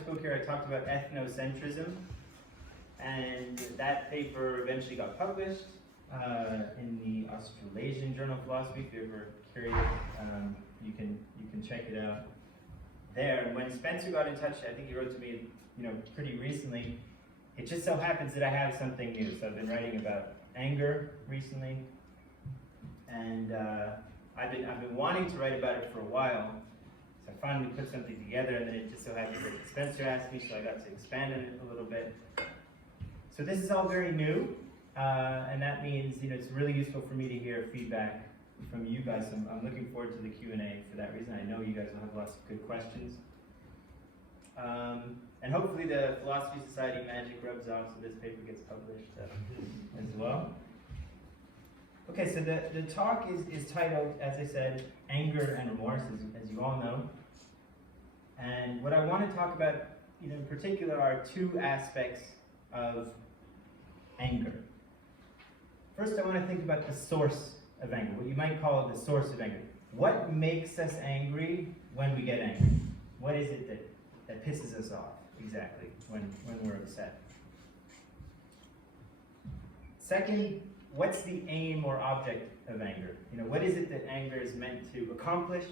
spoke here, I talked about ethnocentrism, and that paper eventually got published in the Australasian Journal of Philosophy. If you're ever curious, you can check it out there. And when Spencer got in touch, I think he wrote to me, pretty recently. It just so happens that I have something new. So I've been writing about anger recently, and I've been wanting to write about it for a while. So I finally put something together, and then it just so happens that Spencer asked me, so I got to expand on it a little bit. So this is all very new, and that means it's really useful for me to hear feedback from you guys. I'm looking forward to the Q&A for that reason. I know you guys will have lots of good questions. And hopefully the Philosophy Society magic rubs off so this paper gets published as well. Okay, so the talk is titled, as I said, Anger and Remorse, as you all know. And what I want to talk about in particular are two aspects of anger. First, I want to think about the source of anger, what you might call the source of anger. What makes us angry when we get angry? What is it that pisses us off exactly when we're upset? Second, what's the aim or object of anger? What is it that anger is meant to accomplish?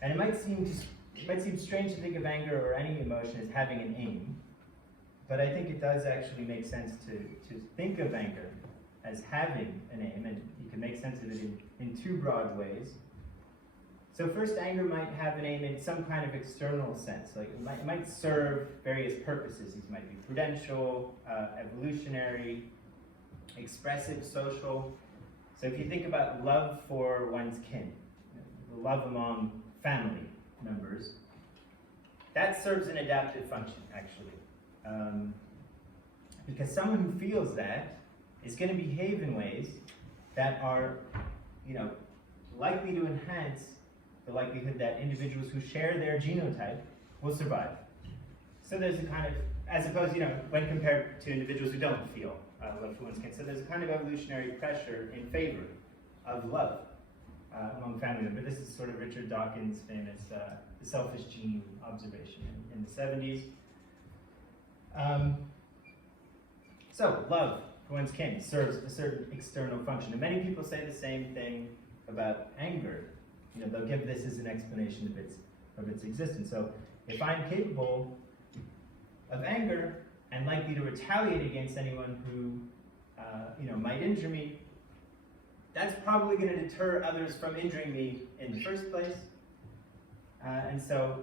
And it might seem strange to think of anger or any emotion as having an aim, but I think it does actually make sense to think of anger as having an aim, and you can make sense of it in two broad ways. So first, anger might have an aim in some kind of external sense. Like it might serve various purposes. These might be prudential, evolutionary, expressive, social. So if you think about love for one's kin, love among family members, that serves an adaptive function, actually. Because someone who feels that is going to behave in ways that are, likely to enhance the likelihood that individuals who share their genotype will survive. So there's a kind of, as opposed, when compared to individuals who don't feel love for one's kin, so there's a kind of evolutionary pressure in favor of love among family members. This is sort of Richard Dawkins' famous the selfish gene observation in the 70s. So love for one's kin serves a certain external function, and many people say the same thing about anger. They'll give this as an explanation of its existence. So if I'm capable of anger and likely to retaliate against anyone who might injure me, that's probably going to deter others from injuring me in the first place. And so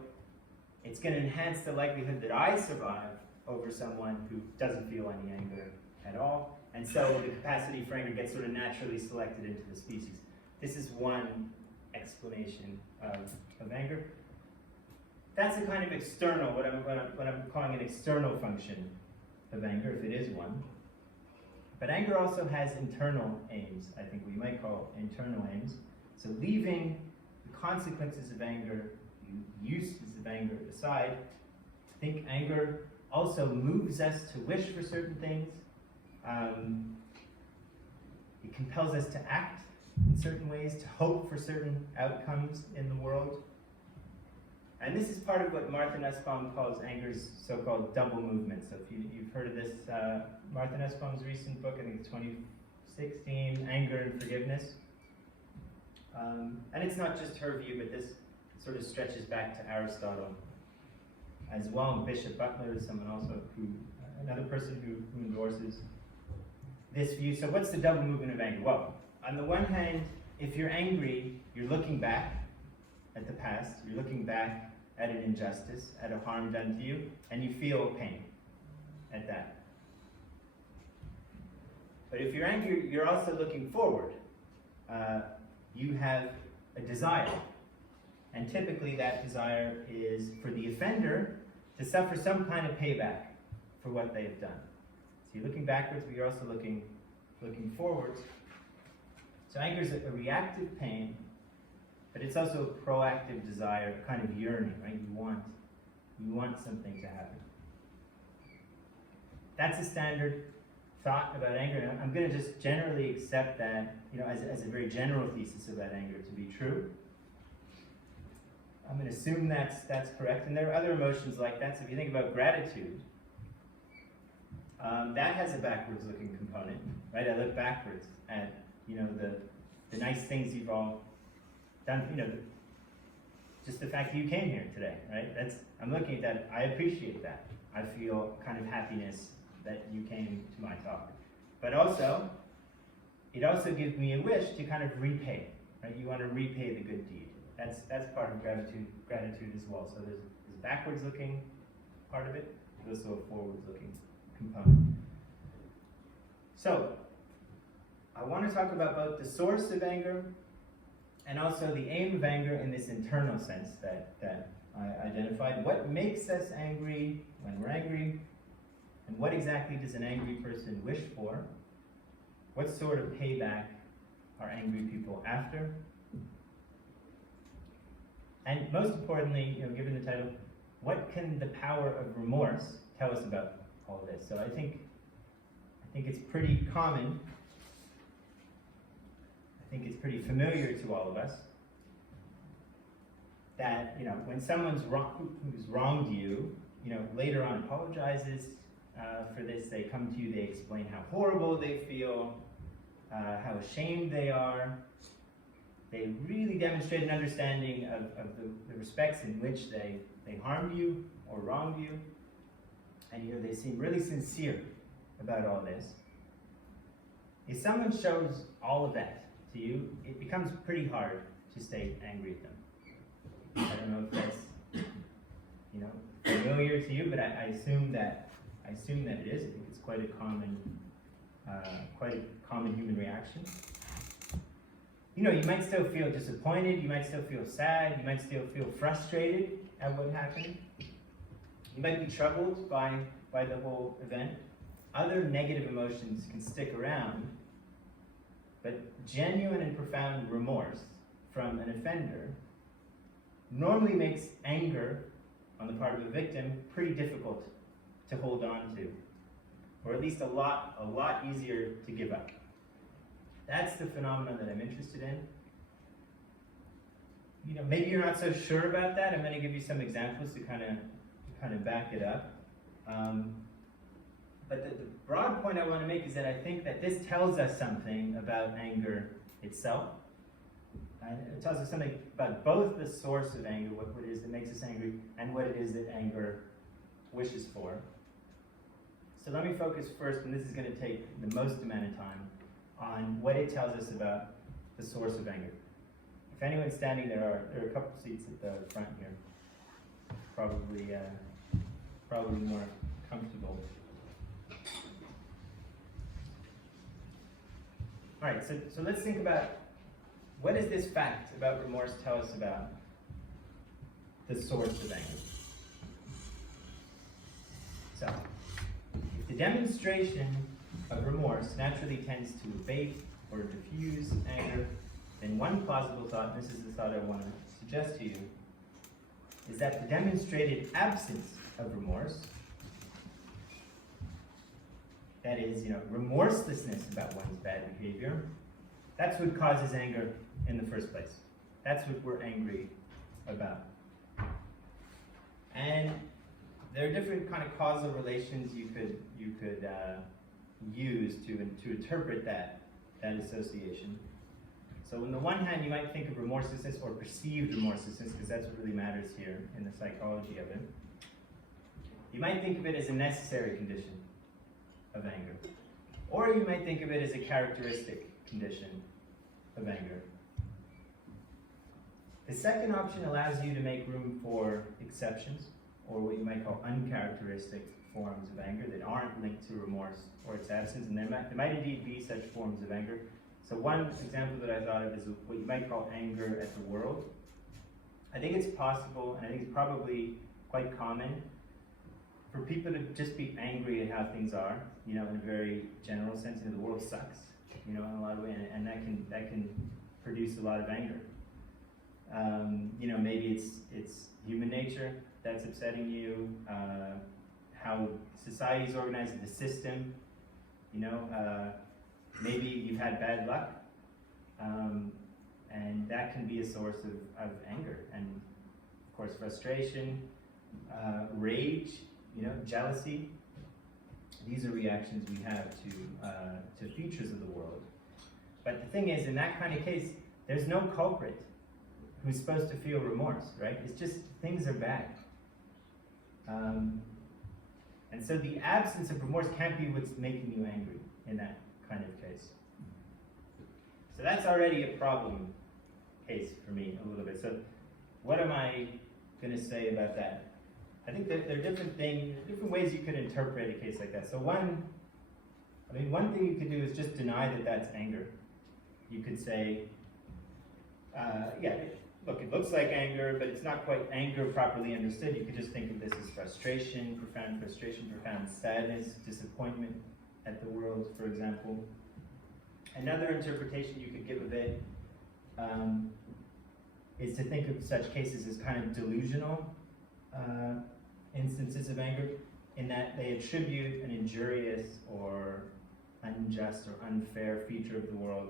it's going to enhance the likelihood that I survive over someone who doesn't feel any anger at all. And so the capacity for anger gets sort of naturally selected into the species. This is one explanation of anger. That's a kind of external, what I'm calling an external function of anger, if it is one. But anger also has internal aims, I think we might call internal aims. So leaving the consequences of anger, the uses of anger aside, I think anger also moves us to wish for certain things. It compels us to act in certain ways, to hope for certain outcomes in the world. And this is part of what Martha Nussbaum calls anger's so-called double movement. So if you've heard of this, Martha Nussbaum's recent book, I think it's 2016, Anger and Forgiveness. And it's not just her view, but this sort of stretches back to Aristotle as well. And Bishop Butler is someone also another person who endorses this view. So what's the double movement of anger? Well, on the one hand, if you're angry, you're looking back at the past, you're looking back at an injustice, at a harm done to you, and you feel pain at that. But if you're angry, you're also looking forward. You have a desire, and typically that desire is for the offender to suffer some kind of payback for what they've done. So you're looking backwards, but you're also looking forwards. So anger is a reactive pain, but it's also a proactive desire, a kind of yearning, right? You want something to happen. That's a standard thought about anger. And I'm going to just generally accept that, as a very general thesis about anger to be true. I'm going to assume that's correct. And there are other emotions like that. So if you think about gratitude, that has a backwards-looking component, right? I look backwards at, the nice things you've all done, just the fact that you came here today, right? I'm looking at that. I appreciate that. I feel kind of happiness that you came to my talk. But also, it also gives me a wish to kind of repay, right? You want to repay the good deed. That's part of gratitude as well. So there's a backwards-looking part of it, there's also a forwards-looking component. So, I want to talk about both the source of anger and also the aim of anger in this internal sense that I identified. What makes us angry when we're angry? And what exactly does an angry person wish for? What sort of payback are angry people after? And most importantly, given the title, what can the power of remorse tell us about all of this? So I think it's pretty common. I think it's pretty familiar to all of us that when someone's who's wronged you, later on apologizes for this. They come to you, they explain how horrible they feel, how ashamed they are. They really demonstrate an understanding of the respects in which they harmed you or wronged you. And they seem really sincere about all this. If someone shows all of that to you, it becomes pretty hard to stay angry at them. I don't know if that's familiar to you, but I assume that it is. I think it's quite a common human reaction. You might still feel disappointed, you might still feel sad, you might still feel frustrated at what happened. You might be troubled by the whole event. Other negative emotions can stick around, but genuine and profound remorse from an offender normally makes anger on the part of a victim pretty difficult to hold on to, or at least a lot easier to give up. That's the phenomenon that I'm interested in. Maybe you're not so sure about that. I'm going to give you some examples to kind of back it up. But the broad point I want to make is that I think that this tells us something about anger itself. It tells us something about both the source of anger, what it is that makes us angry, and what it is that anger wishes for. So let me focus first, and this is going to take the most amount of time, on what it tells us about the source of anger. If anyone's standing, there are a couple seats at the front here. Probably more comfortable. All right, so let's think about what does this fact about remorse tell us about the source of anger. So, if the demonstration of remorse naturally tends to abate or diffuse anger, then one plausible thought, and this is the thought I want to suggest to you, is that the demonstrated absence of remorse, that is, remorselessness about one's bad behavior, that's what causes anger in the first place. That's what we're angry about. And there are different kind of causal relations you could use to interpret that association. So on the one hand, you might think of remorselessness or perceived remorselessness, because that's what really matters here in the psychology of it. You might think of it as a necessary condition of anger. Or you might think of it as a characteristic condition of anger. The second option allows you to make room for exceptions, or what you might call uncharacteristic forms of anger that aren't linked to remorse or its absence, and there might indeed be such forms of anger. So one example that I thought of is what you might call anger at the world. I think it's possible, and I think it's probably quite common, for people to just be angry at how things are, in a very general sense. The world sucks, in a lot of ways, and that can produce a lot of anger. Maybe it's human nature that's upsetting you, how society is organized, the system, maybe you've had bad luck, and that can be a source of anger. And of course, frustration, rage, jealousy. These are reactions we have to features of the world. But the thing is, in that kind of case, there's no culprit who's supposed to feel remorse, right? It's just things are bad. And so the absence of remorse can't be what's making you angry in that kind of case. So that's already a problem case for me a little bit. So what am I going to say about that? I think that there are different ways you could interpret a case like that. So one thing you could do is just deny that that's anger. You could say, look, it looks like anger, but it's not quite anger properly understood. You could just think of this as frustration, profound sadness, disappointment at the world, for example. Another interpretation you could give of it is to think of such cases as kind of delusional instances of anger, in that they attribute an injurious or unjust or unfair feature of the world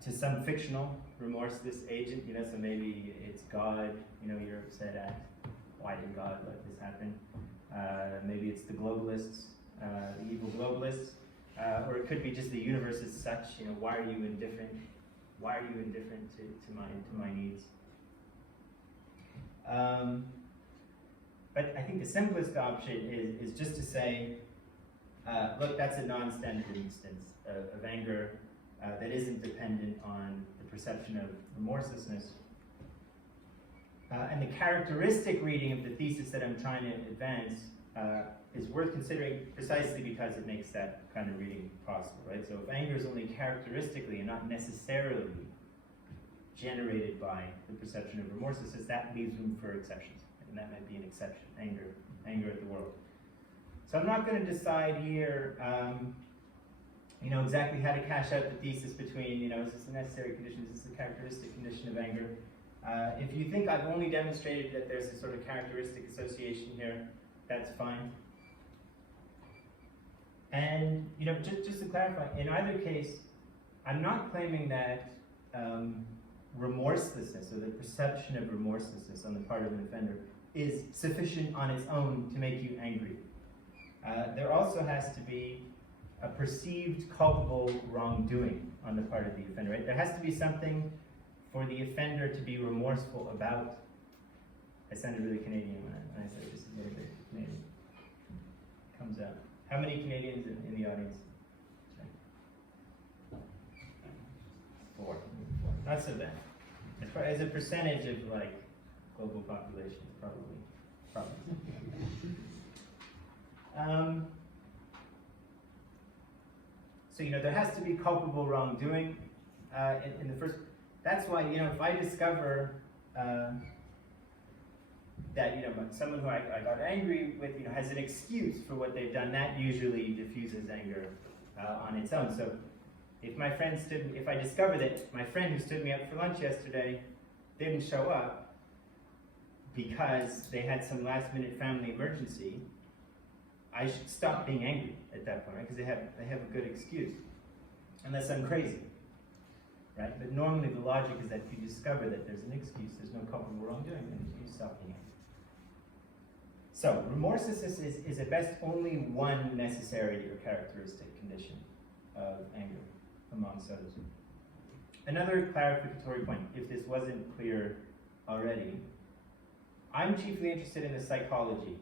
to some fictional remorseless agent, so maybe it's God, you're upset at, why did God let this happen? Maybe it's the globalists, the evil globalists, or it could be just the universe as such, why are you indifferent? Why are you indifferent to my needs? But I think the simplest option is just to say, look, that's a non-standard instance of anger that isn't dependent on the perception of remorselessness. And the characteristic reading of the thesis that I'm trying to advance is worth considering precisely because it makes that kind of reading possible, right? So if anger is only characteristically and not necessarily generated by the perception of remorselessness, that leaves room for exceptions. And that might be an exception, anger at the world. So I'm not going to decide here exactly how to cash out the thesis between, is this a necessary condition, is this a characteristic condition of anger? If you think I've only demonstrated that there's a sort of characteristic association here, that's fine. And, just to clarify, in either case, I'm not claiming that remorselessness, or the perception of remorselessness on the part of an offender, is sufficient on its own to make you angry. There also has to be a perceived culpable wrongdoing on the part of the offender, right? There has to be something for the offender to be remorseful about. I sounded really Canadian when I said this is a little bit Canadian. Comes out. How many Canadians in the audience? 4. Not so bad. As a percentage of global population, probably. So there has to be culpable wrongdoing in the first. That's why if I discover that someone who I got angry with has an excuse for what they've done, that usually diffuses anger on its own. So if I discover that my friend who stood me up for lunch yesterday didn't show up because they had some last-minute family emergency, I should stop being angry at that point, right? Because they have a good excuse, unless I'm crazy, right? But normally the logic is that if you discover that there's an excuse, there's no culpable wrongdoing, then you stop being angry. So remorselessness is at best only one necessary or characteristic condition of anger, amongst others. Another clarificatory point, if this wasn't clear already, I'm chiefly interested in the psychology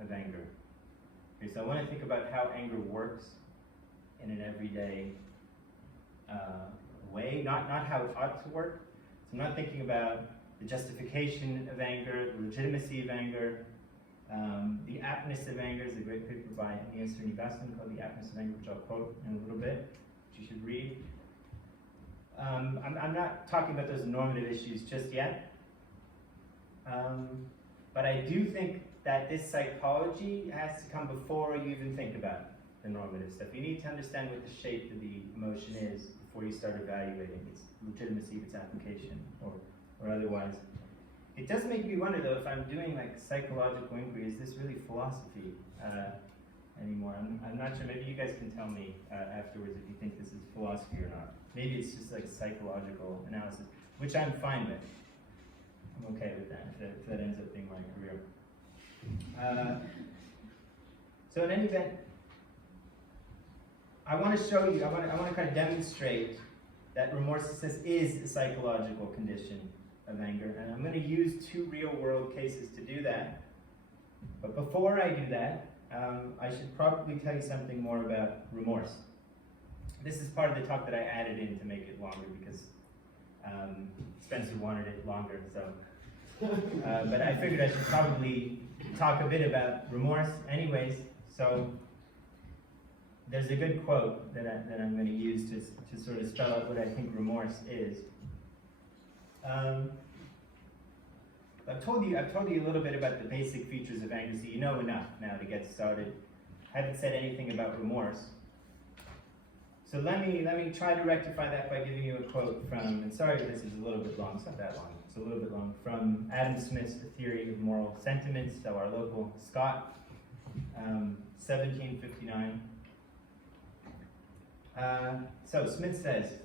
of anger. Okay, so I want to think about how anger works in an everyday way, not how it ought to work. So I'm not thinking about the justification of anger, the legitimacy of anger, the aptness of anger. Is a great paper by Etinson and Etinson called The Aptness of Anger, which I'll quote in a little bit, which you should read. I'm not talking about those normative issues just yet, but I do think that this psychology has to come before you even think about the normative stuff. You need to understand what the shape of the emotion is before you start evaluating its legitimacy of its application or otherwise. It does make me wonder, though, if I'm doing psychological inquiry, is this really philosophy anymore? I'm not sure. Maybe you guys can tell me afterwards if you think this is philosophy or not. Maybe it's just psychological analysis, which I'm fine with. I'm okay with that, if that ends up being my career. So in any event, I want to show you, I want to kind of demonstrate that remorselessness is a psychological condition of anger, and I'm going to use 2 real-world cases to do that. But before I do that, I should probably tell you something more about remorse. This is part of the talk that I added in to make it longer because Spencer wanted it longer, so. But I figured I should probably talk a bit about remorse anyways. So there's a good quote that I'm going to use to sort of spell out what I think remorse is. I've told you a little bit about the basic features of anger, so you know enough now to get started. I haven't said anything about remorse. So let me try to rectify that by giving you a quote from, and sorry if this is a little bit long, it's not that long, it's a little bit long, from Adam Smith's A Theory of Moral Sentiments, so our local Scot, 1759. So Smith says,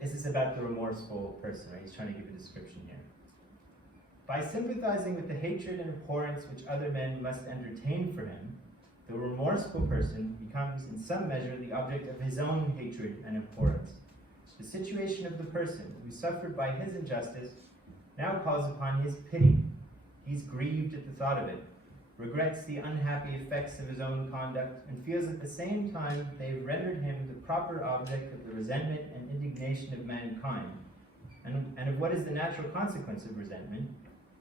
this is about the remorseful person, right? He's trying to give a description here. By sympathizing with the hatred and abhorrence which other men must entertain for him, the remorseful person becomes in some measure the object of his own hatred and abhorrence. The situation of the person who suffered by his injustice now calls upon his pity. He's grieved at the thought of it, regrets the unhappy effects of his own conduct, and feels at the same time they've rendered him the proper object of the resentment and indignation of mankind, and of what is the natural consequence of resentment,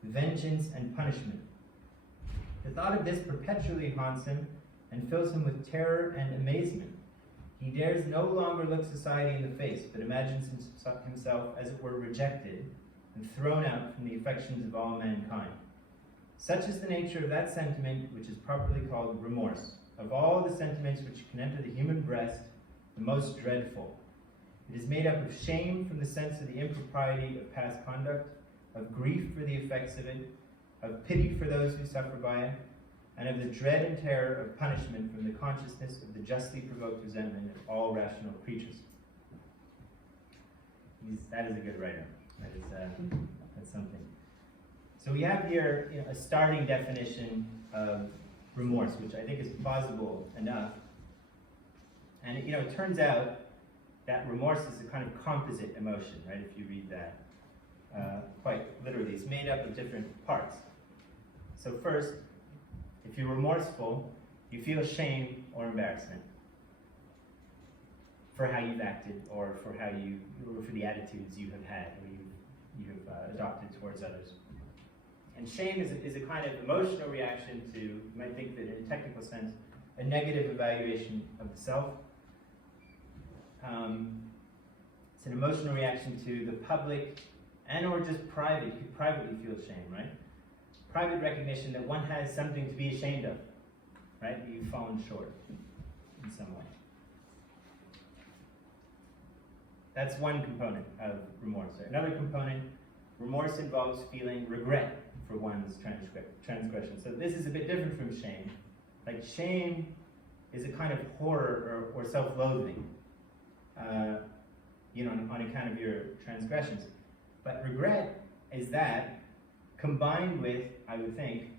vengeance and punishment. The thought of this perpetually haunts him and fills him with terror and amazement. He dares no longer look society in the face, but imagines himself, as it were, rejected and thrown out from the affections of all mankind. Such is the nature of that sentiment which is properly called remorse. Of all the sentiments which can enter the human breast, the most dreadful. It is made up of shame from the sense of the impropriety of past conduct, of grief for the effects of it, of pity for those who suffer by it, and of the dread and terror of punishment from the consciousness of the justly provoked resentment of all rational creatures. That is a good writer. That's something. So we have here a starting definition of remorse, which I think is plausible enough. And it turns out that remorse is a kind of composite emotion, right? If you read that quite literally, it's made up of different parts. So first, if you're remorseful, you feel shame or embarrassment for how you've acted, or for the attitudes you have had, or you have adopted towards others. And shame is a kind of emotional reaction to, you might think that in a technical sense, a negative evaluation of the self. It's an emotional reaction to the public and or just private. You could privately feel shame, right? Private recognition that one has something to be ashamed of, right? That you've fallen short in some way. That's one component of remorse. Another component, remorse involves feeling regret for one's transgression. So this is a bit different from shame. Like shame is a kind of horror or self-loathing, on account of your transgressions. But regret is that combined with, I would think,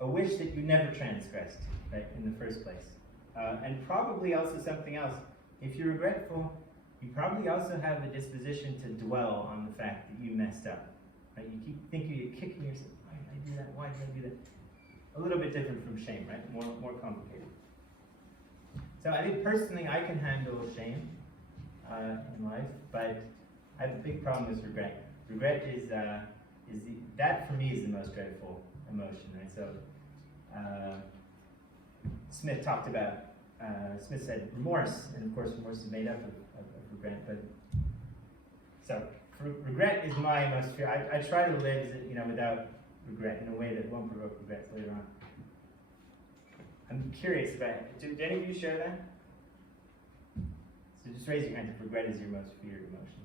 a wish that you never transgressed, right, in the first place. And probably also something else. If you're regretful, you probably also have the disposition to dwell on the fact that you messed up. Right? You keep thinking, you're kicking yourself, why did I do that? Why did I do that? A little bit different from shame, right? More complicated. So I think personally I can handle shame in life, but I have a big problem with regret. Regret that for me is the most dreadful emotion, right? So Smith said remorse, and of course remorse is made up of regret, but so regret is my most fear. I try to live, without regret in a way that won't provoke regrets later on. I'm curious about it. Do any of you share that? So just raise your hand if regret is your most feared emotion.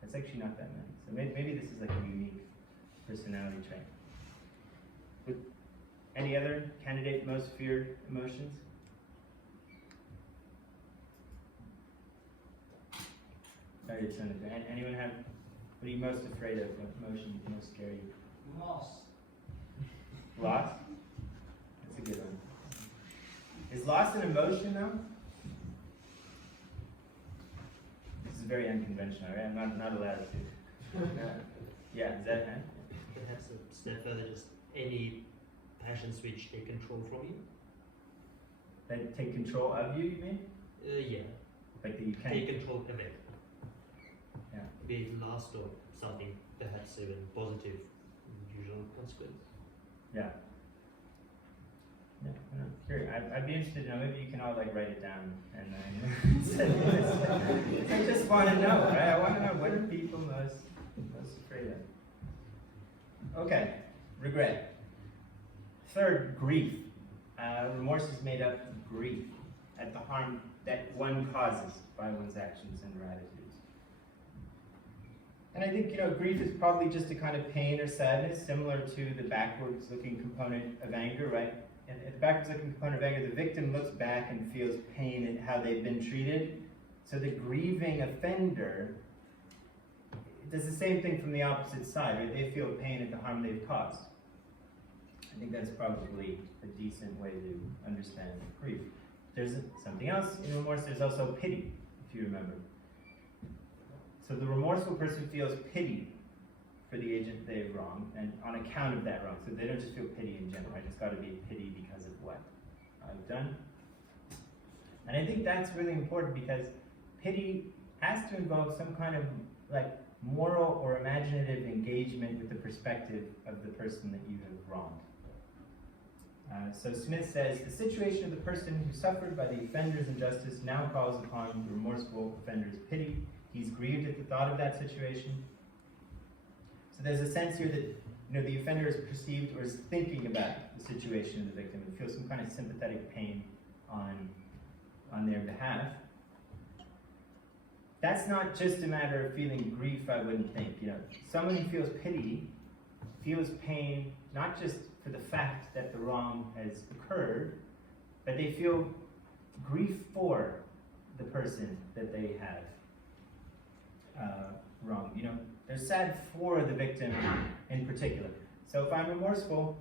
That's actually not that many. So maybe this is like a unique personality trait. Any other candidate most feared emotions? Sorry to send it. Anyone have What are you most afraid of? What emotion most scare you? Loss. Loss? That's a good one. Is loss an emotion, though? This is very unconventional, right? I'm not allowed to. Yeah, is that it? Perhaps a step further, just any passions which take control from you. That take control of you, you mean? Yeah. Like that you can't. Take control of it. Yeah. Be it last or something, perhaps even positive, usual consequence. Yeah. Yeah, I'm curious. I'd be interested to know. Maybe you can all like write it down and then. I just want to know, right? I want to know what are people most afraid of. Okay, regret. Third, grief. Remorse is made up of grief at the harm that one causes by one's actions and attitudes. And I think, grief is probably just a kind of pain or sadness, similar to the backwards-looking component of anger, right? And at the backwards-looking component of anger, the victim looks back and feels pain at how they've been treated. So the grieving offender does the same thing from the opposite side, right? They feel pain at the harm they've caused. I think that's probably a decent way to understand grief. There's something else in remorse. There's also pity, if you remember. So the remorseful person feels pity for the agent they've wronged, and on account of that wrong. So they don't just feel pity in general, right? It's got to be pity because of what I've done. And I think that's really important because pity has to involve some kind of like moral or imaginative engagement with the perspective of the person that you have wronged. So Smith says, the situation of the person who suffered by the offender's injustice now calls upon the remorseful offender's pity. He's grieved at the thought of that situation. So there's a sense here that the offender is perceived or is thinking about the situation of the victim and feels some kind of sympathetic pain on their behalf. That's not just a matter of feeling grief, I wouldn't think. Someone who feels pity feels pain not just for the fact that the wrong has occurred, but they feel grief for the person that they have wronged. They're sad for the victim in particular. So if I'm remorseful,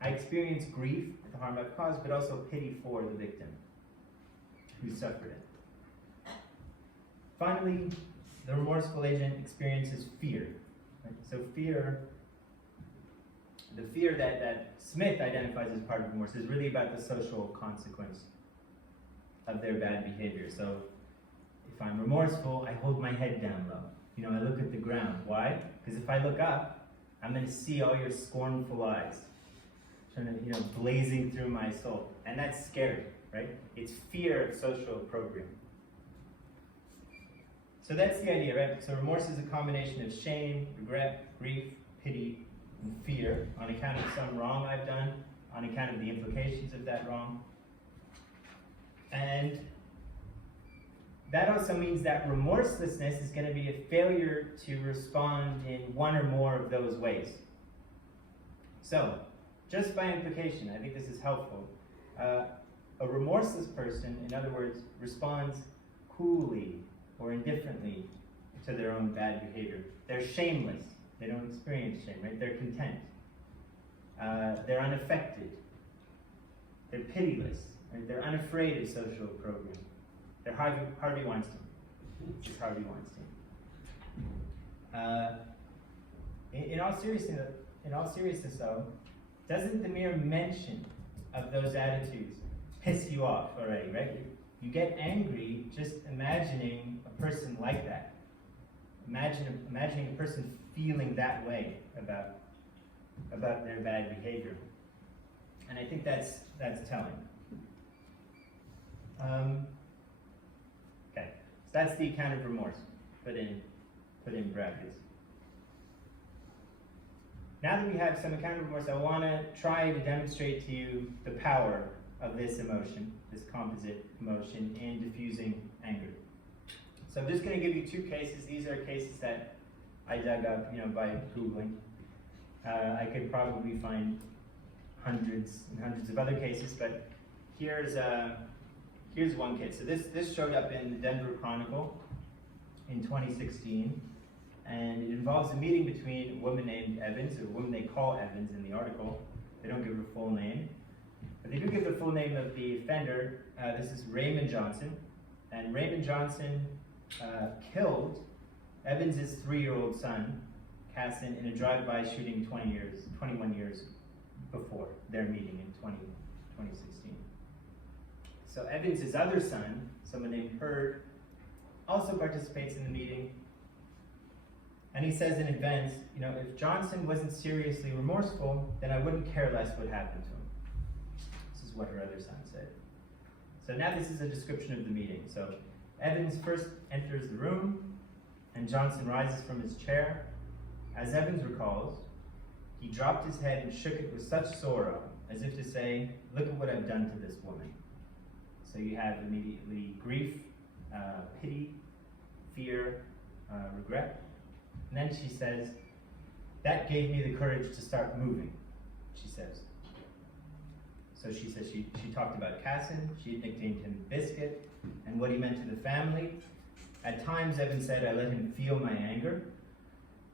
I experience grief at the harm I've caused, but also pity for the victim who suffered it. Finally, the remorseful agent experiences fear. Right? So the fear that Smith identifies as part of remorse is really about the social consequence of their bad behavior. So if I'm remorseful, I hold my head down low. I look at the ground. Why? Because if I look up, I'm going to see all your scornful eyes, blazing through my soul. And that's scary, right? It's fear of social opprobrium. So that's the idea, right? So remorse is a combination of shame, regret, grief, pity, and fear on account of some wrong I've done, on account of the implications of that wrong. And that also means that remorselessness is going to be a failure to respond in one or more of those ways. So, just by implication, I think this is helpful. A remorseless person, in other words, responds coolly or indifferently to their own bad behavior. They're shameless. They don't experience shame, right? They're content. They're unaffected. They're pitiless. Right? They're unafraid of social opprobrium. They're Harvey Weinstein. This is Harvey Weinstein. In all seriousness, though, doesn't the mere mention of those attitudes piss you off already, right? You get angry just imagining a person like that. Imagining a person feeling that way about their bad behavior. And I think that's telling. Okay, so that's the account of remorse, put in brackets. Now that we have some account of remorse, I want to try to demonstrate to you the power of this emotion, this composite emotion, in diffusing anger. So I'm just going to give you two cases. These are cases that I dug up, by Googling. I could probably find hundreds and hundreds of other cases, but here's one case. So this showed up in the Denver Chronicle in 2016. And it involves a meeting between a woman named Evans, or a woman they call Evans in the article. They don't give her full name. But they do give the full name of the offender. This is Raymond Johnson. And Raymond Johnson killed Evans' 3-year-old son, Casson, in a drive-by shooting 21 years before their meeting in 2016. So Evans' other son, someone named Hurd, also participates in the meeting. And he says in advance, if Johnson wasn't seriously remorseful, then I wouldn't care less what happened to him. This is what her other son said. So now this is a description of the meeting. So Evans first enters the room, and Johnson rises from his chair. As Evans recalls, he dropped his head and shook it with such sorrow, as if to say, look at what I've done to this woman. So you have immediately grief, pity, fear, regret. And then she says, that gave me the courage to start moving, she says. So she says she talked about Casson, she had nicknamed him Biscuit, and what he meant to the family. At times, Evans said, I let him feel my anger.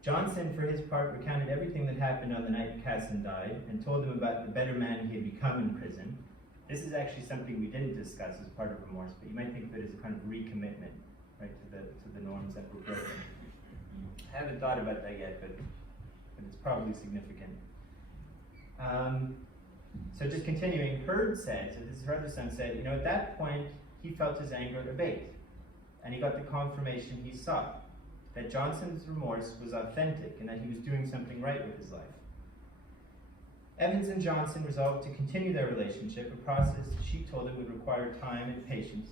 Johnson, for his part, recounted everything that happened on the night Casson died, and told him about the better man he had become in prison. This is actually something we didn't discuss as part of remorse, but you might think of it as a kind of recommitment, right, to the norms that were broken. I haven't thought about that yet, but it's probably significant. So just continuing, Hurd said, so this is her other son said, at that point, he felt his anger abate, and he got the confirmation he sought, that Johnson's remorse was authentic and that he was doing something right with his life. Evans and Johnson resolved to continue their relationship, a process she told him would require time and patience.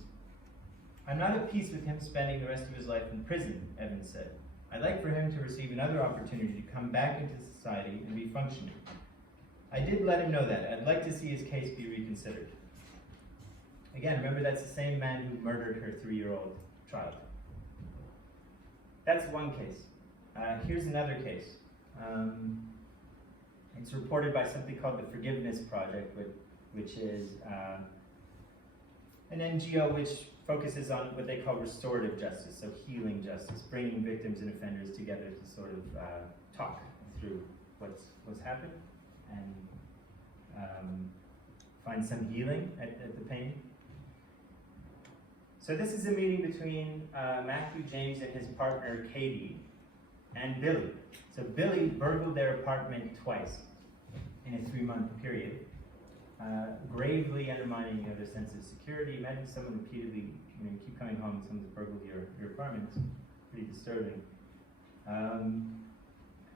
I'm not at peace with him spending the rest of his life in prison, Evans said. I'd like for him to receive another opportunity to come back into society and be functioning. I did let him know that. I'd like to see his case be reconsidered. Again, remember that's the same man who murdered her 3-year-old child. That's one case. Here's another case. It's reported by something called the Forgiveness Project, which is an NGO which focuses on what they call restorative justice, so healing justice, bringing victims and offenders together to sort of talk through what's happened and find some healing at the pain. So this is a meeting between Matthew James and his partner Katie and Billy. So Billy burgled their apartment twice in a 3-month period, gravely undermining their sense of security. Imagine someone repeatedly, you keep coming home and someone's burgled your apartment. It's pretty disturbing.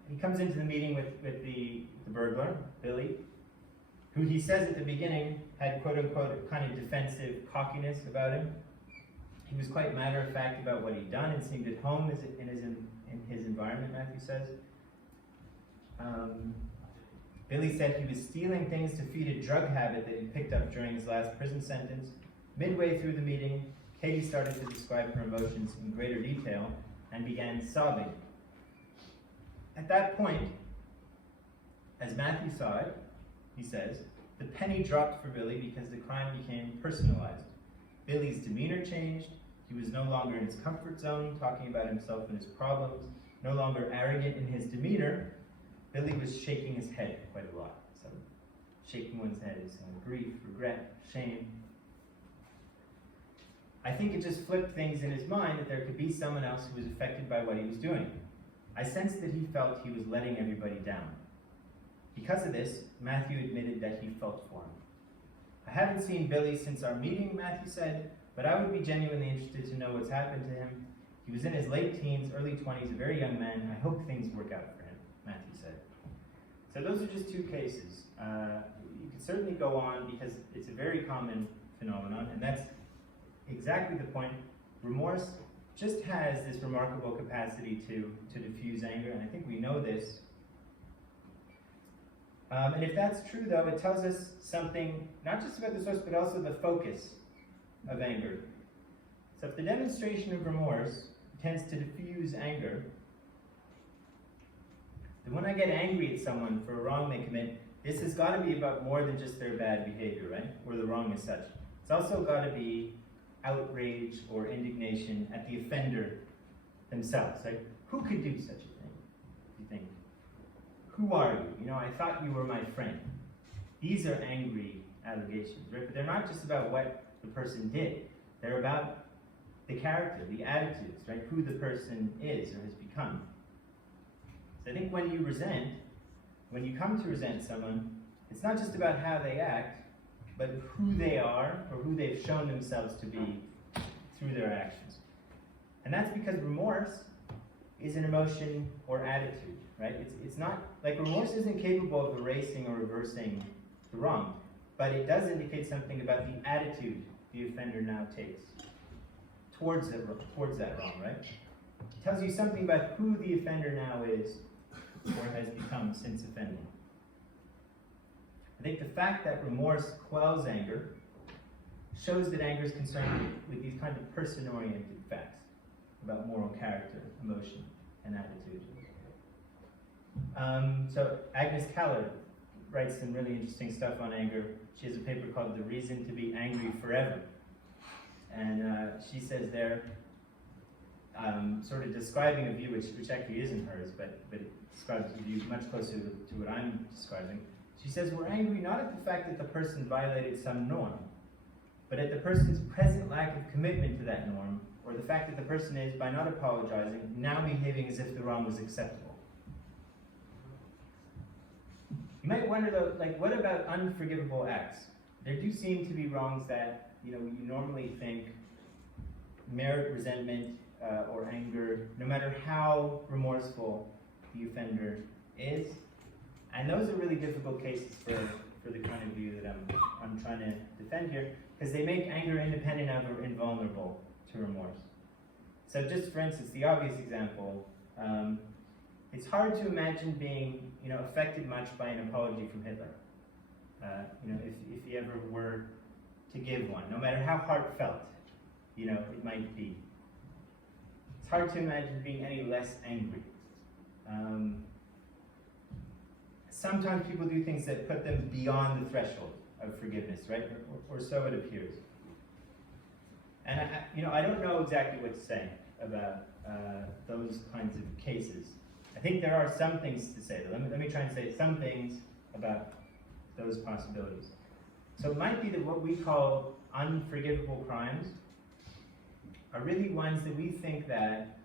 He comes into the meeting with the burglar, Billy, who he says at the beginning had quote-unquote a kind of defensive cockiness about him. He was quite matter-of-fact about what he'd done and seemed at home in his environment, Matthew says. Billy said he was stealing things to feed a drug habit that he picked up during his last prison sentence. Midway through the meeting, Katie started to describe her emotions in greater detail and began sobbing. At that point, as Matthew saw it, he says, the penny dropped for Billy because the crime became personalized. Billy's demeanor changed. He was no longer in his comfort zone, talking about himself and his problems, no longer arrogant in his demeanor. Billy was shaking his head quite a lot. So shaking one's head is grief, regret, shame. I think it just flipped things in his mind that there could be someone else who was affected by what he was doing. I sensed that he felt he was letting everybody down. Because of this, Matthew admitted that he felt for him. I haven't seen Billy since our meeting, Matthew said, but I would be genuinely interested to know what's happened to him. He was in his late teens, early 20s, a very young man. I hope things work out for him, Matthew said. So those are just 2 cases. You could certainly go on because it's a very common phenomenon, and that's exactly the point. Remorse just has this remarkable capacity to diffuse anger, and I think we know this. And if that's true, though, it tells us something, not just about the source, but also the focus of anger. So if the demonstration of remorse tends to diffuse anger, then when I get angry at someone for a wrong they commit, this has got to be about more than just their bad behavior, right? Or the wrong as such. It's also got to be outrage or indignation at the offender themselves, right? who could do such a thing? You think, who are you? You know, I thought you were my friend. These are angry allegations, right? But they're not just about what the person did. They're about the character, the attitudes, right? Who the person is or has become. So I think when you come to resent someone, it's not just about how they act, but who they are or who they've shown themselves to be through their actions. And that's because remorse is an emotion or attitude, right? It's not, like remorse isn't capable of erasing or reversing the wrong, but it does indicate something about the attitude the offender now takes towards that wrong, right? It tells you something about who the offender now is or has become since offending. I think the fact that remorse quells anger shows that anger is concerned with these kind of person-oriented facts about moral character, emotion, and attitude. So Agnes Keller writes some really interesting stuff on anger. She has a paper called The Reason to be Angry Forever. And she says there, sort of describing a view which actually isn't hers, but it describes a view much closer to what I'm describing. She says, we're angry not at the fact that the person violated some norm, but at the person's present lack of commitment to that norm, or the fact that the person is, by not apologizing, now behaving as if the wrong was acceptable. You might wonder though, like, what about unforgivable acts? There do seem to be wrongs that, you normally think merit resentment or anger, no matter how remorseful the offender is. And those are really difficult cases for the kind of view that I'm trying to defend here, because they make anger independent of or invulnerable to remorse. So just for instance, the obvious example, it's hard to imagine being affected much by an apology from Hitler. If he ever were to give one, no matter how heartfelt it might be. It's hard to imagine being any less angry. Sometimes people do things that put them beyond the threshold of forgiveness, right? Or so it appears. And I don't know exactly what to say about those kinds of cases. I think there are some things to say. Let me try and say some things about those possibilities. So it might be that what we call unforgivable crimes are really ones that we think that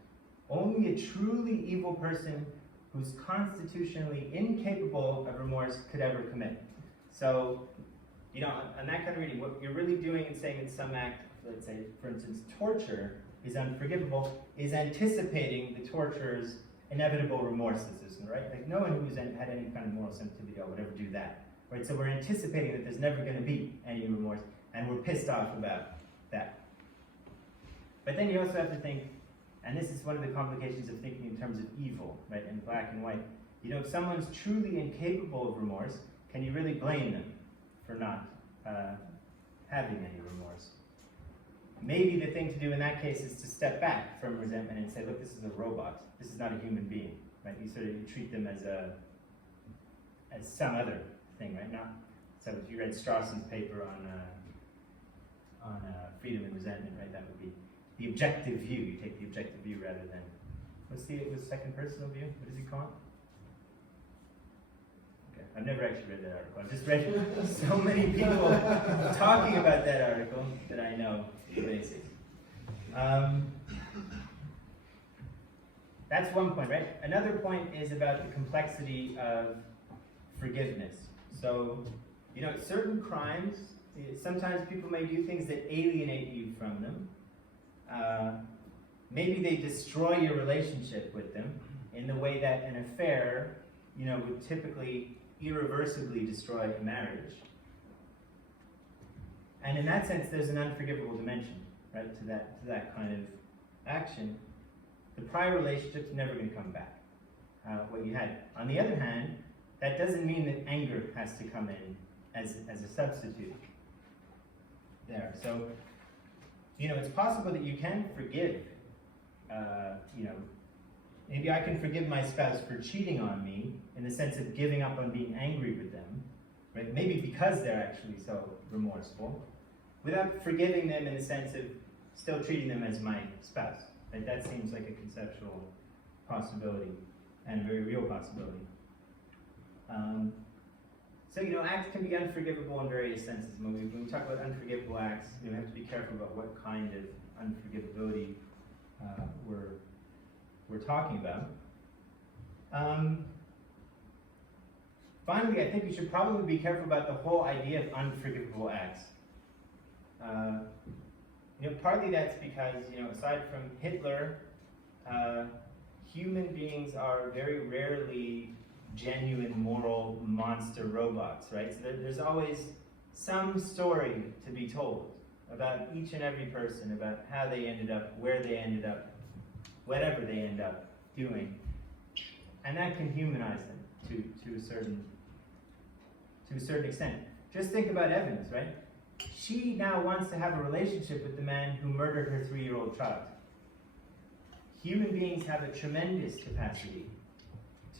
only a truly evil person who's constitutionally incapable of remorse could ever commit. So, on that kind of reading, what you're really doing in saying that some act, let's say, for instance, torture is unforgivable, is anticipating the torturer's inevitable remorselessness, right? Like no one who's had any kind of moral sensitivity would ever do that, right? So we're anticipating that there's never going to be any remorse, and we're pissed off about that. But then you also have to think, and this is one of the complications of thinking in terms of evil, right, in black and white. If someone's truly incapable of remorse, can you really blame them for not having any remorse? Maybe the thing to do in that case is to step back from resentment and say, look, this is a robot. This is not a human being, right? You treat them as some other thing, right? So if you read Strawson's paper on freedom and resentment, right, that would be the objective view. You take the objective view rather than, what's the second personal view? What does he call it? Okay, I've never actually read that article. I've just read so many people talking about that article that I know the basics. That's one point, right? Another point is about the complexity of forgiveness. So, certain crimes, sometimes people may do things that alienate you from them. Maybe they destroy your relationship with them in the way that an affair, would typically irreversibly destroy a marriage. And in that sense, there's an unforgivable dimension, right, to that kind of action. The prior relationship's never going to come back, what you had. On the other hand, that doesn't mean that anger has to come in as a substitute there. So, it's possible that you can forgive, maybe I can forgive my spouse for cheating on me in the sense of giving up on being angry with them, right? Maybe because they're actually so remorseful, without forgiving them in the sense of still treating them as my spouse. Right? That seems like a conceptual possibility, and a very real possibility. So, acts can be unforgivable in various senses. When we talk about unforgivable acts, we have to be careful about what kind of unforgivability we're talking about. Finally, I think we should probably be careful about the whole idea of unforgivable acts. Partly that's because, aside from Hitler, human beings are very rarely genuine moral monster robots, right? So there's always some story to be told about each and every person, about how they ended up, where they ended up, whatever they end up doing. And that can humanize them to a certain extent. Just think about Evans, right? She now wants to have a relationship with the man who murdered her 3-year-old child. Human beings have a tremendous capacity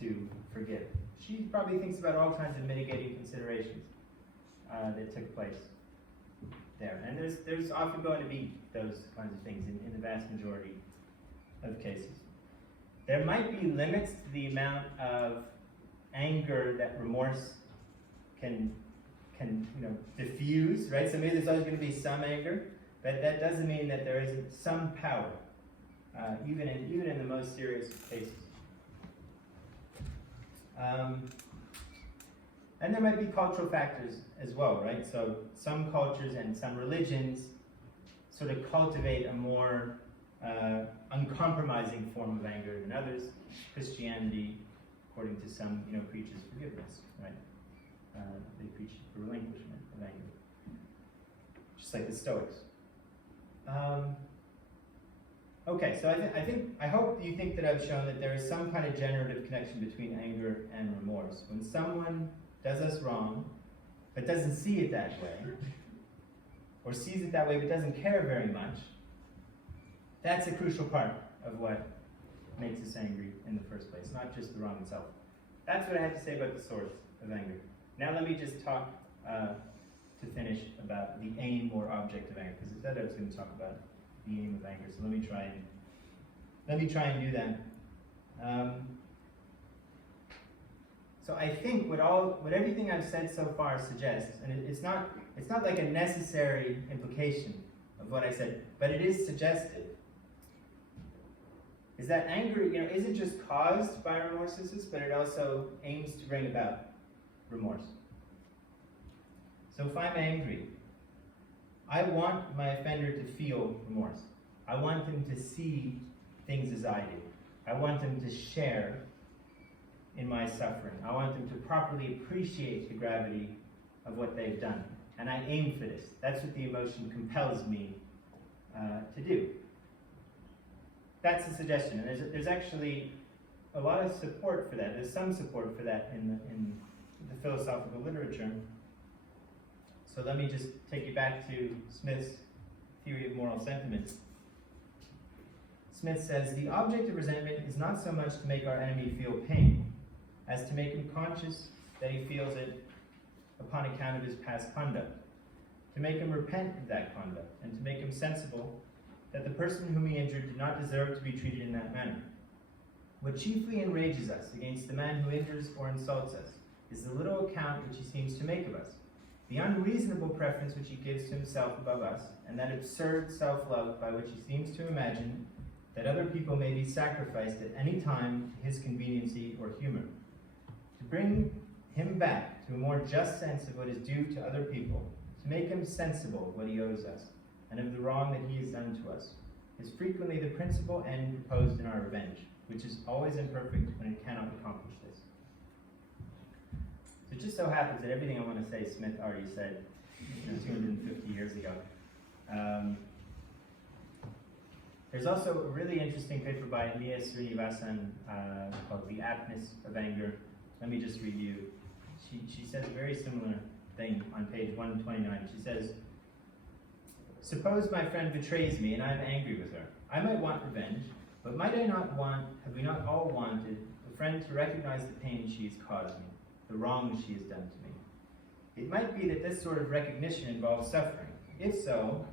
to forgive. She probably thinks about all kinds of mitigating considerations that took place there. And there's often going to be those kinds of things in the vast majority of cases. There might be limits to the amount of anger that remorse can diffuse, right? So maybe there's always going to be some anger, but that doesn't mean that there isn't some power, even in the most serious cases. And there might be cultural factors as well, right? So some cultures and some religions sort of cultivate a more uncompromising form of anger than others. Christianity, according to some, preaches forgiveness, right? They preach the relinquishment of anger, just like the Stoics. Okay, so I hope you think that I've shown that there is some kind of generative connection between anger and remorse. When someone does us wrong, but doesn't see it that way, or sees it that way but doesn't care very much, that's a crucial part of what makes us angry in the first place, not just the wrong itself. That's what I had to say about the source of anger. Now let me just talk to finish about the aim or object of anger, because I said I was going to talk about the aim of anger. So let me try and do that. So I think what everything I've said so far suggests, and it's not like a necessary implication of what I said, but it is suggestive, is that anger, isn't just caused by remorse, but it also aims to bring about remorse. So if I'm angry, I want my offender to feel remorse. I want them to see things as I do. I want them to share in my suffering. I want them to properly appreciate the gravity of what they've done. And I aim for this. That's what the emotion compels me to do. That's the suggestion. And there's actually a lot of support for that. There's some support for that in the philosophical literature. So let me just take you back to Smith's theory of moral sentiments. Smith says, the object of resentment is not so much to make our enemy feel pain, as to make him conscious that he feels it upon account of his past conduct, to make him repent of that conduct, and to make him sensible that the person whom he injured did not deserve to be treated in that manner. What chiefly enrages us against the man who injures or insults us is the little account which he seems to make of us, the unreasonable preference which he gives to himself above us, and that absurd self-love by which he seems to imagine that other people may be sacrificed at any time to his conveniency or humor. To bring him back to a more just sense of what is due to other people, to make him sensible of what he owes us, and of the wrong that he has done to us, is frequently the principal end proposed in our revenge, which is always imperfect when it cannot accomplish this. So it just so happens that everything I want to say, Smith already said 250 years ago. There's also a really interesting paper by Mia Srinivasan called The Aptness of Anger. Let me just read you. She says a very similar thing on page 129. She says, suppose my friend betrays me and I'm angry with her. I might want revenge, but might I not want, have we not all wanted, the friend to recognize the pain she has caused me, the wrong she has done to me? It might be that this sort of recognition involves suffering. If so,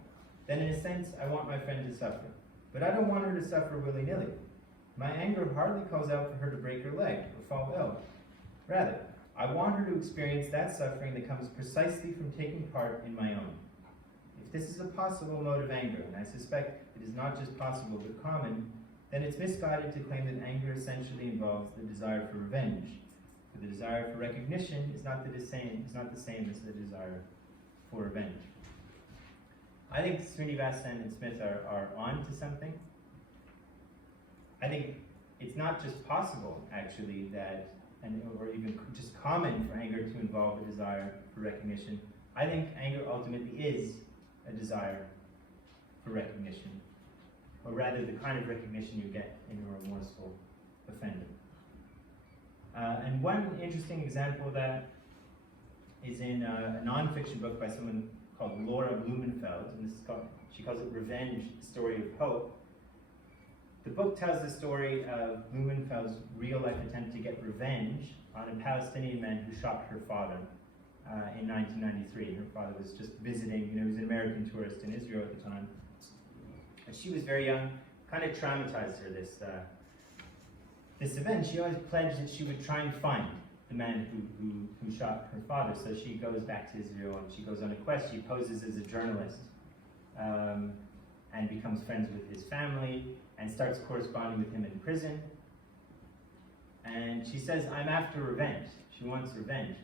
then in a sense I want my friend to suffer. But I don't want her to suffer willy-nilly. My anger hardly calls out for her to break her leg or fall ill. Rather, I want her to experience that suffering that comes precisely from taking part in my own. If this is a possible mode of anger, and I suspect it is not just possible but common, then it's misguided to claim that anger essentially involves the desire for revenge. For the desire for recognition is not the same as the desire for revenge. I think Srinivasan and Smith are on to something. I think it's not just possible, actually, or even just common for anger to involve a desire for recognition. I think anger ultimately is a desire for recognition, or rather the kind of recognition you get in a remorseful offender. And one interesting example of that is in a nonfiction book by someone called Laura Blumenfeld, and she calls it Revenge, the Story of Hope. The book tells the story of Blumenfeld's real-life attempt to get revenge on a Palestinian man who shot her father in 1993. Her father was just visiting, he was an American tourist in Israel at the time. And she was very young, kind of traumatized her, this event. She always pledged that she would try and find the man who shot her father. So she goes back to Israel and she goes on a quest. She poses as a journalist and becomes friends with his family and starts corresponding with him in prison. And she says, I'm after revenge. She wants revenge.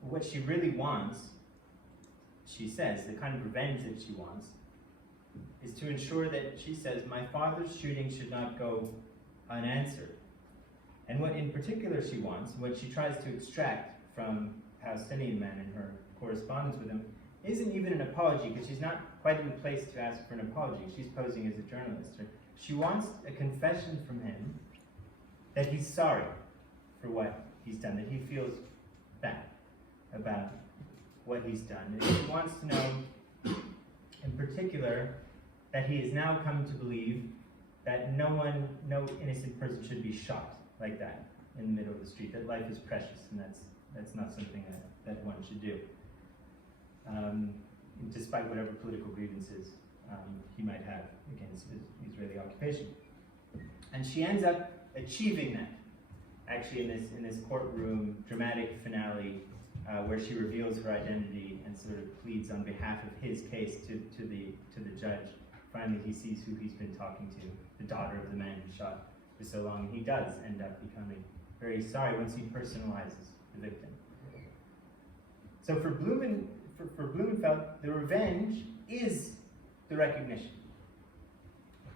What she really wants, she says, the kind of revenge that she wants, is to ensure that, she says, my father's shooting should not go unanswered. And what in particular she wants, what she tries to extract from Palestinian man in her correspondence with him, isn't even an apology, because she's not quite in the place to ask for an apology. She's posing as a journalist. She wants a confession from him that he's sorry for what he's done, that he feels bad about what he's done. And she wants to know, in particular, that he has now come to believe that no innocent person should be shot like that in the middle of the street, that life is precious, and that's not something that one should do. Despite whatever political grievances he might have against his Israeli occupation. And she ends up achieving that, actually in this courtroom dramatic finale where she reveals her identity and sort of pleads on behalf of his case to the judge. Finally he sees who he's been talking to, the daughter of the man who shot for so long. And he does end up becoming very sorry once he personalizes the victim. So for Blumenfeld, the revenge is the recognition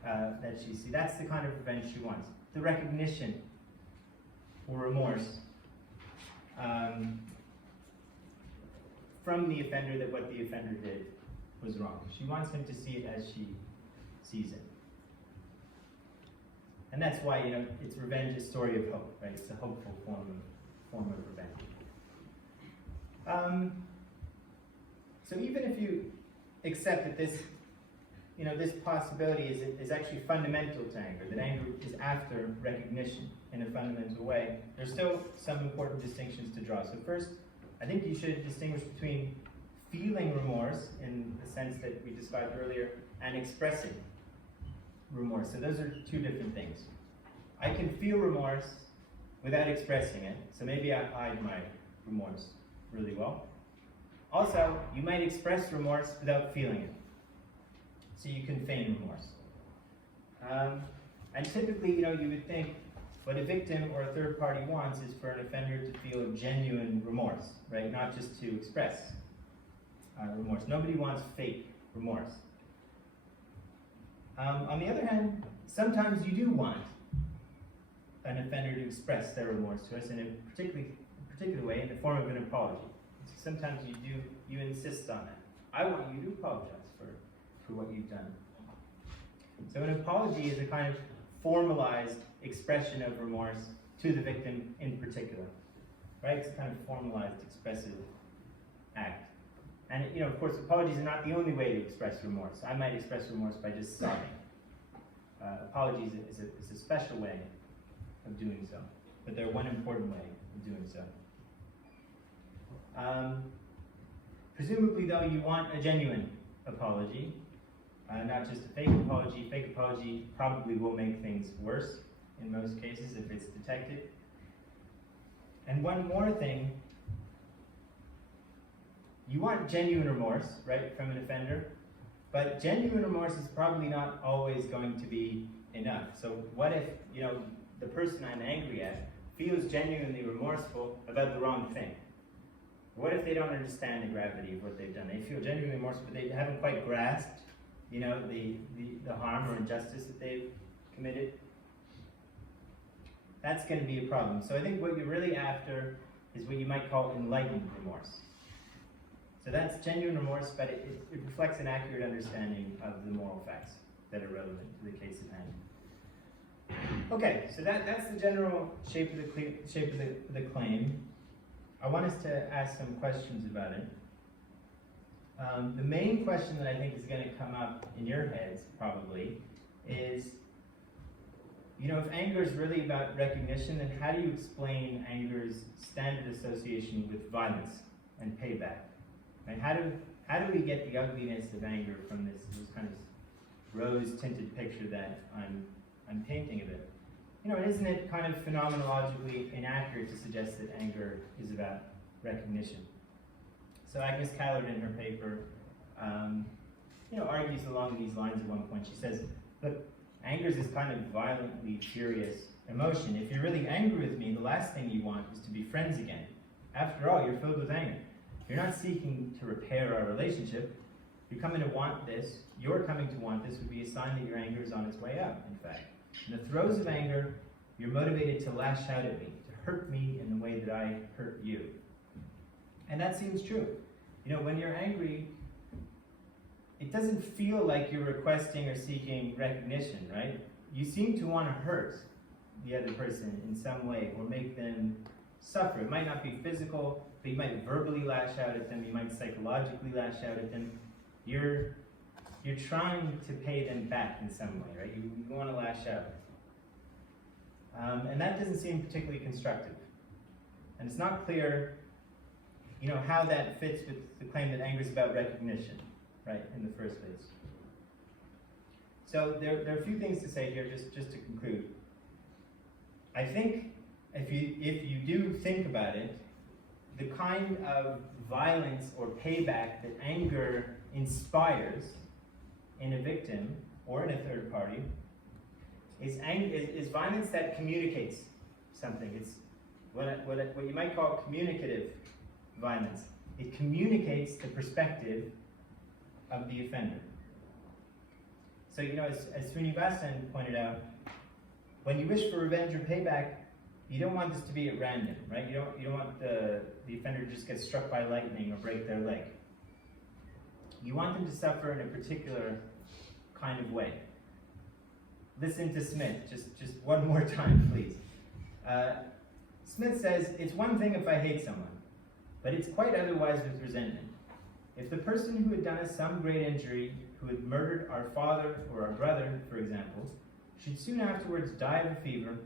that she sees. That's the kind of revenge she wants. The recognition or remorse from the offender that what the offender did was wrong. She wants him to see it as she sees it. And that's why, it's revenge, a story of hope, right? It's a hopeful form of revenge. So even if you accept that this possibility is actually fundamental to anger, that anger is after recognition in a fundamental way, there's still some important distinctions to draw. So first, I think you should distinguish between feeling remorse in the sense that we described earlier and expressing remorse. So those are two different things. I can feel remorse without expressing it, so maybe I hide my remorse really well. Also, you might express remorse without feeling it. So you can feign remorse. And typically, you would think what a victim or a third party wants is for an offender to feel genuine remorse, right? Not just to express remorse. Nobody wants fake remorse. On the other hand, sometimes you do want an offender to express their remorse to us in a particular way, in the form of an apology. Sometimes you insist on it. I want you to apologize for what you've done. So an apology is a kind of formalized expression of remorse to the victim in particular, right? It's a kind of formalized expressive act. And of course, apologies are not the only way to express remorse. I might express remorse by just sobbing. Apologies is a special way of doing so, but they're one important way of doing so. Presumably, though, you want a genuine apology. not just a fake apology. Fake apology probably will make things worse in most cases if it's detected. And one more thing, you want genuine remorse, right, from an offender, but genuine remorse is probably not always going to be enough. So what if, the person I'm angry at feels genuinely remorseful about the wrong thing? What if they don't understand the gravity of what they've done? They feel genuinely remorseful, but they haven't quite grasped, the harm or injustice that they've committed? That's going to be a problem. So I think what you're really after is what you might call enlightened remorse. So that's genuine remorse, but it reflects an accurate understanding of the moral facts that are relevant to the case at hand. Okay, so that's the general shape of the claim. I want us to ask some questions about it. The main question that I think is going to come up in your heads, probably, is, if anger is really about recognition, then how do you explain anger's standard association with violence and payback? And how do we get the ugliness of anger from this kind of rose-tinted picture that I'm painting of it? And isn't it kind of phenomenologically inaccurate to suggest that anger is about recognition? So Agnes Callard in her paper, argues along these lines at one point. She says, look, anger is this kind of violently furious emotion. If you're really angry with me, the last thing you want is to be friends again. After all, you're filled with anger. You're not seeking to repair our relationship. You're coming to want this. Your coming to want this would be a sign that your anger is on its way up, in fact. In the throes of anger, you're motivated to lash out at me, to hurt me in the way that I hurt you. And that seems true. When you're angry, it doesn't feel like you're requesting or seeking recognition, right? You seem to want to hurt the other person in some way or make them suffer. It might not be physical, but you might verbally lash out at them, you might psychologically lash out at them. You're trying to pay them back in some way, right? You want to lash out. And that doesn't seem particularly constructive. And it's not clear, how that fits with the claim that anger is about recognition, right, in the first place. So there are a few things to say here, just to conclude. I think if you do think about it, the kind of violence or payback that anger inspires in a victim or in a third party is violence that communicates something. It's what you might call communicative violence. It communicates the perspective of the offender. So, as Srinivasan pointed out, when you wish for revenge or payback, you don't want this to be at random, right? You don't want the offender to just get struck by lightning or break their leg. You want them to suffer in a particular kind of way. Listen to Smith, just one more time, please. Smith says, it's one thing if I hate someone, but it's quite otherwise with resentment. If the person who had done us some great injury, who had murdered our father or our brother, for example, should soon afterwards die of a fever,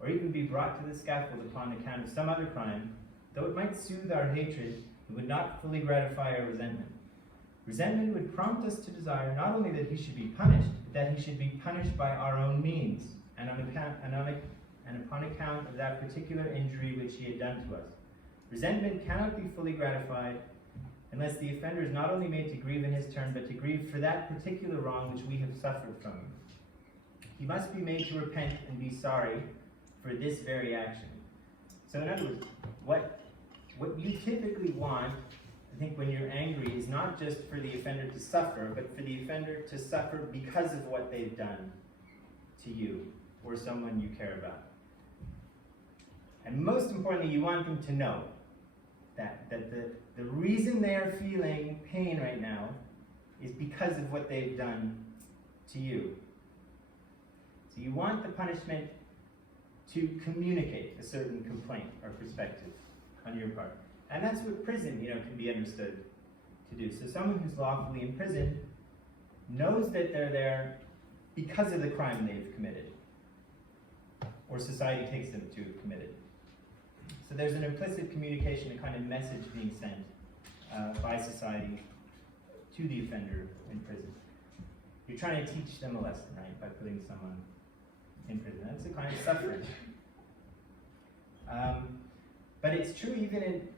or even be brought to the scaffold upon account of some other crime, though it might soothe our hatred, it would not fully gratify our resentment. Resentment would prompt us to desire not only that he should be punished, but that he should be punished by our own means, and upon account of that particular injury which he had done to us. Resentment cannot be fully gratified unless the offender is not only made to grieve in his turn, but to grieve for that particular wrong which we have suffered from him. He must be made to repent and be sorry for this very action. So in other words, what you typically want, I think, when you're angry is not just for the offender to suffer, but for the offender to suffer because of what they've done to you or someone you care about. And most importantly, you want them to know that the reason they are feeling pain right now is because of what they've done to you. So you want the punishment to communicate a certain complaint or perspective on your part. And that's what prison, can be understood to do. So someone who's lawfully in prison knows that they're there because of the crime they've committed, or society takes them to have committed. So there's an implicit communication, a kind of message being sent by society to the offender in prison. you're trying to teach them a lesson, right, by putting someone in prison. That's a kind of suffering. But it's true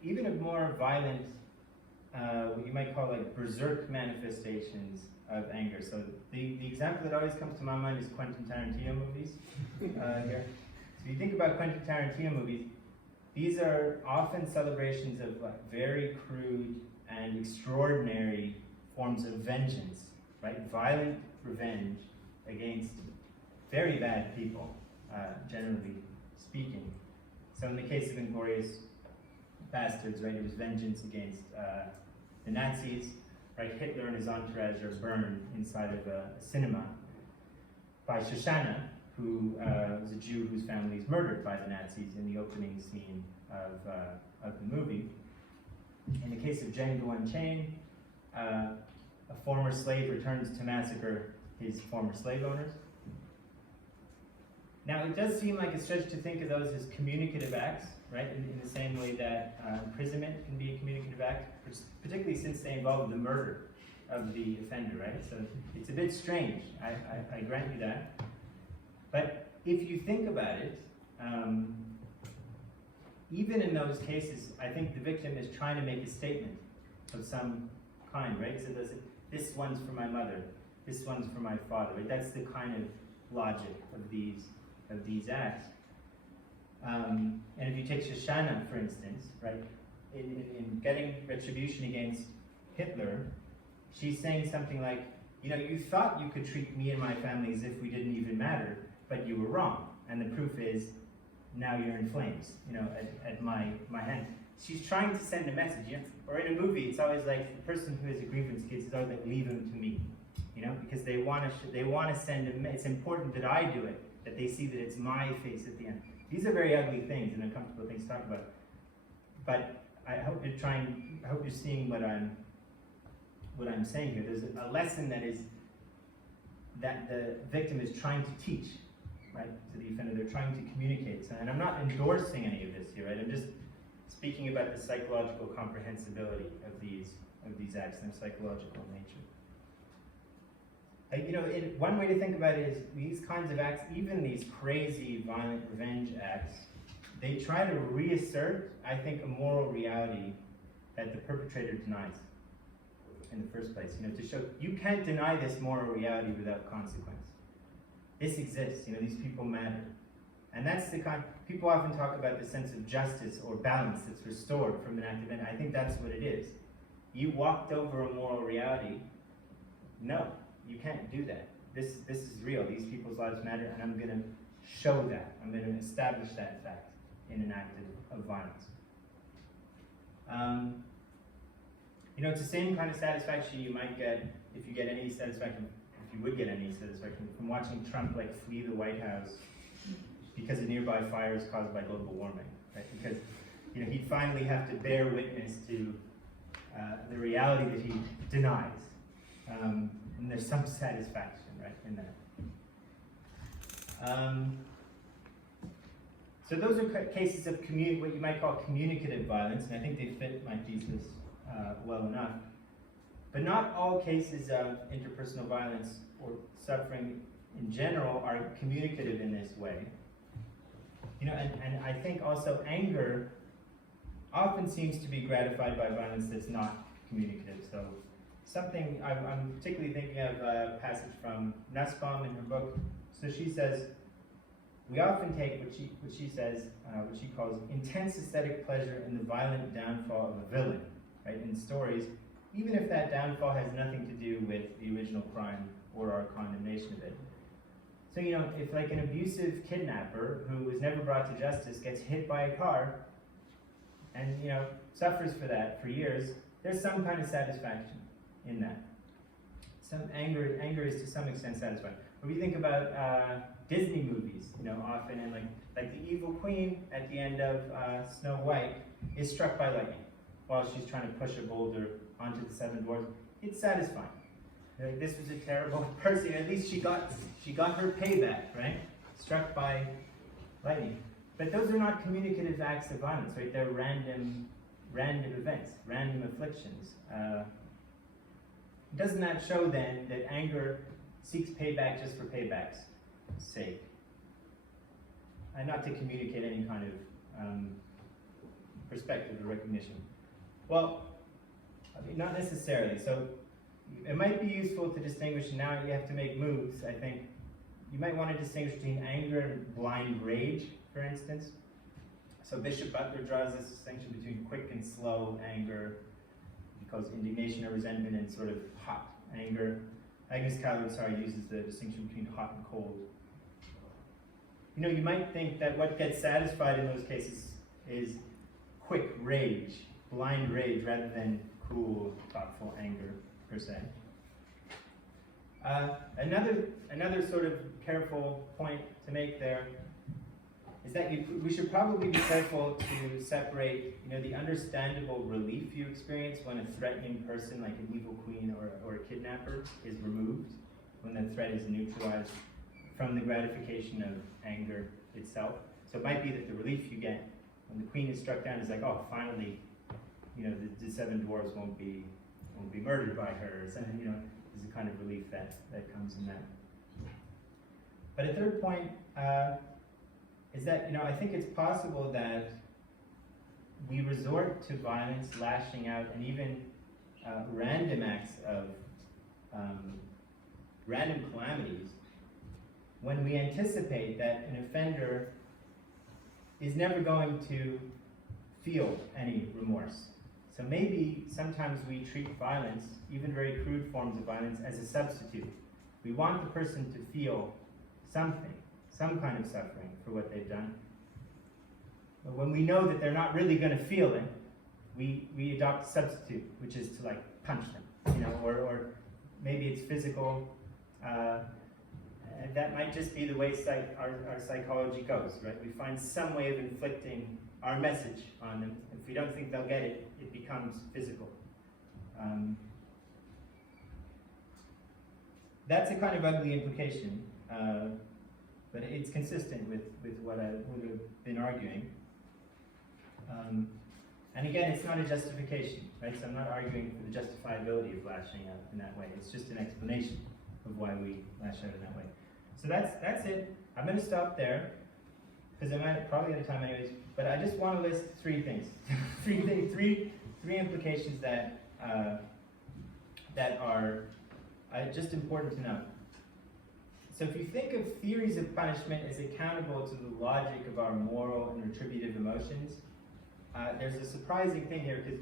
even of more violent, what you might call like berserk manifestations of anger. So the example that always comes to my mind is Quentin Tarantino movies. Here. So you think about Quentin Tarantino movies, these are often celebrations of like very crude and extraordinary forms of vengeance, right? Violent revenge against very bad people, generally speaking. So in the case of Inglourious Bastards, right, it was vengeance against the Nazis, right? Hitler and his entourage are burned inside of a cinema by Shoshana, who was a Jew whose family is murdered by the Nazis in the opening scene of the movie. In the case of Django Unchained, a former slave returns to massacre his former slave owners. Now, it does seem like a stretch to think of those as communicative acts, right? In the same way that imprisonment can be a communicative act, particularly since they involve the murder of the offender, right? So it's a bit strange, I grant you that. But if you think about it, even in those cases, I think the victim is trying to make a statement of some kind, right? So this one's for my mother, this one's for my father, right? That's the kind of logic of these acts. And if you take Shoshana, for instance, right, in getting retribution against Hitler, she's saying something like, you know, you thought you could treat me and my family as if we didn't even matter, but you were wrong. And the proof is, now you're in flames, you know, at my hand. She's trying to send a message, you know? Or in a movie, it's always like the person who has a grievance against is always like, leave him to me, you know, because they want to send a it's important that I do it, that they see that it's my face at the end. These are very ugly things and uncomfortable things to talk about. But I hope you're seeing what I'm saying here. There's a lesson that the victim is trying to teach, right, to the offender. They're trying to communicate. And I'm not endorsing any of this here, right? I'm just speaking about the psychological comprehensibility of these acts and their psychological nature. You know, one way to think about it is these kinds of acts, even these crazy, violent revenge acts, they try to reassert, I think, a moral reality that the perpetrator denies in the first place. You know, to show you can't deny this moral reality without consequence. This exists. You know, these people matter, and that's the kind. People often talk about the sense of justice or balance that's restored from an act of vengeance. I think that's what it is. You walked over a moral reality. No. You can't do that. This is real. These people's lives matter, and I'm going to show that. I'm going to establish that fact in an act of violence. You know, it's the same kind of satisfaction you might get if you get any satisfaction, if you would get any satisfaction from watching Trump like flee the White House because of nearby fires caused by global warming, right? Because you know he'd finally have to bear witness to the reality that he denies. And there's some satisfaction, right, in that. So those are cases of what you might call communicative violence, and I think they fit my thesis well enough. But not all cases of interpersonal violence or suffering in general are communicative in this way. You know, and I think also anger often seems to be gratified by violence that's not communicative. So something I'm particularly thinking of a passage from Nussbaum in her book. So she says, we often take what she says, what she calls intense aesthetic pleasure in the violent downfall of a villain, right? In stories, even if that downfall has nothing to do with the original crime or our condemnation of it. So you know, if like an abusive kidnapper who was never brought to justice gets hit by a car, and you know suffers for that for years, there's some kind of satisfaction in that. Some anger is to some extent satisfying. When we think about Disney movies, you know, often and like the evil queen at the end of Snow White is struck by lightning while she's trying to push a boulder onto the seven dwarfs. It's satisfying. Like, this was a terrible person. At least she got her payback, right? Struck by lightning. But those are not communicative acts of violence, right? They're random events, random afflictions. Doesn't that show then that anger seeks payback just for payback's sake, and not to communicate any kind of perspective or recognition. Well, I mean, not necessarily. So it might be useful to distinguish, and now you have to make moves, I think. You might want to distinguish between anger and blind rage, for instance. So Bishop Butler draws this distinction between quick and slow anger. He calls indignation or resentment and sort of hot anger. Agnes Callard, uses the distinction between hot and cold. You know, you might think that what gets satisfied in those cases is quick rage, blind rage, rather than cool, thoughtful anger, per se. Another sort of careful point to make there is that we should probably be careful to separate, the understandable relief you experience when a threatening person, like an evil queen or a kidnapper, is removed, when the threat is neutralized, from the gratification of anger itself. So it might be that the relief you get when the queen is struck down is like, oh, finally, the seven dwarves won't be murdered by her, or something. There's a kind of relief that comes in that. But a third point is that, I think it's possible that we resort to violence, lashing out, and even random acts of random calamities when we anticipate that an offender is never going to feel any remorse. So maybe sometimes we treat violence, even very crude forms of violence, as a substitute. We want the person to feel something, some kind of suffering for what they've done. But when we know that they're not really going to feel it, we adopt a substitute, which is to punch them, or maybe it's physical. And that might just be the way our psychology goes, right? We find some way of inflicting our message on them. If we don't think they'll get it, it becomes physical. That's a kind of ugly implication, but it's consistent with what I would have been arguing. And again, it's not a justification, right? So I'm not arguing for the justifiability of lashing out in that way. It's just an explanation of why we lash out in that way. So that's it. I'm going to stop there, because I might probably out of time anyways. But I just want to list three things, three implications that are just important to know. So if you think of theories of punishment as accountable to the logic of our moral and retributive emotions, there's a surprising thing here, because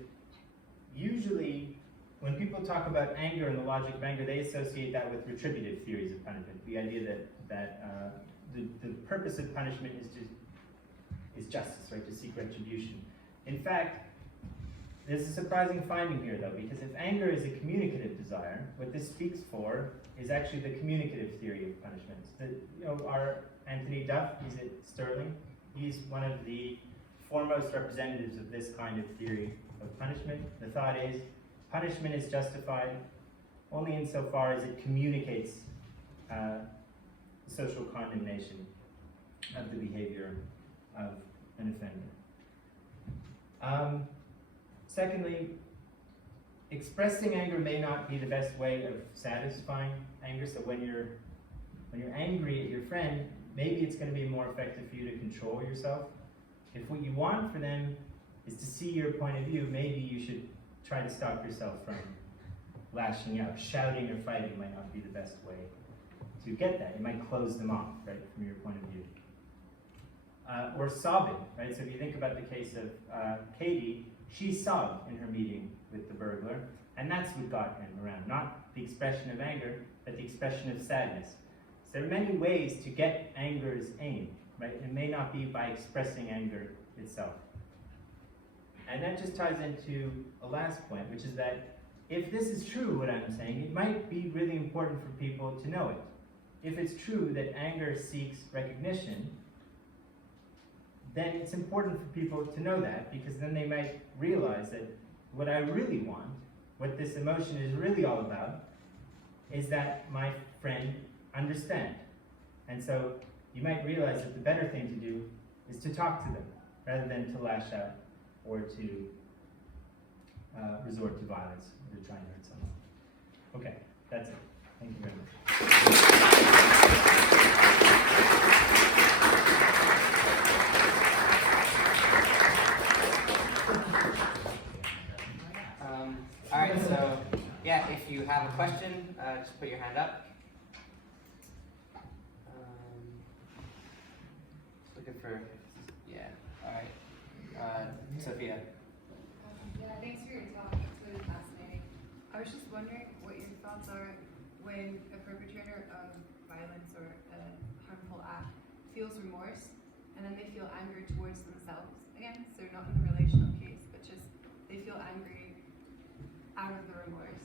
usually when people talk about anger and the logic of anger, they associate that with retributive theories of punishment. The idea that the purpose of punishment is justice, right? To seek retribution. In fact, there's a surprising finding here, though, because if anger is a communicative desire, what this speaks for is actually the communicative theory of punishments. Our Anthony Duff, he's at Sterling. He's one of the foremost representatives of this kind of theory of punishment. The thought is, punishment is justified only insofar as it communicates social condemnation of the behavior of an offender. Secondly, expressing anger may not be the best way of satisfying anger. So when you're angry at your friend, maybe it's going to be more effective for you to control yourself. If what you want for them is to see your point of view, maybe you should try to stop yourself from lashing out. Shouting or fighting might not be the best way to get that. You might close them off, right, from your point of view. Or sobbing, right? So if you think about the case of Katie, she sobbed in her meeting with the burglar, and that's what got him around. Not the expression of anger, but the expression of sadness. So there are many ways to get anger's aim, right? It may not be by expressing anger itself. And that just ties into a last point, which is that if this is true, what I'm saying, it might be really important for people to know it. If it's true that anger seeks recognition, then it's important for people to know that, because then they might realize that what I really want, what this emotion is really all about, is that my friend understand. And so you might realize that the better thing to do is to talk to them, rather than to lash out or to resort to violence or to try and hurt someone. Okay, that's it. Thank you very much. Yeah, if you have a question, just put your hand up. Looking for, yeah, all right. Sophia. Yeah, thanks for your talk. It's really fascinating. I was just wondering what your thoughts are when a perpetrator of violence or a harmful act feels remorse, and then they feel anger towards themselves again. So not in the relational case, but just they feel angry out of the remorse.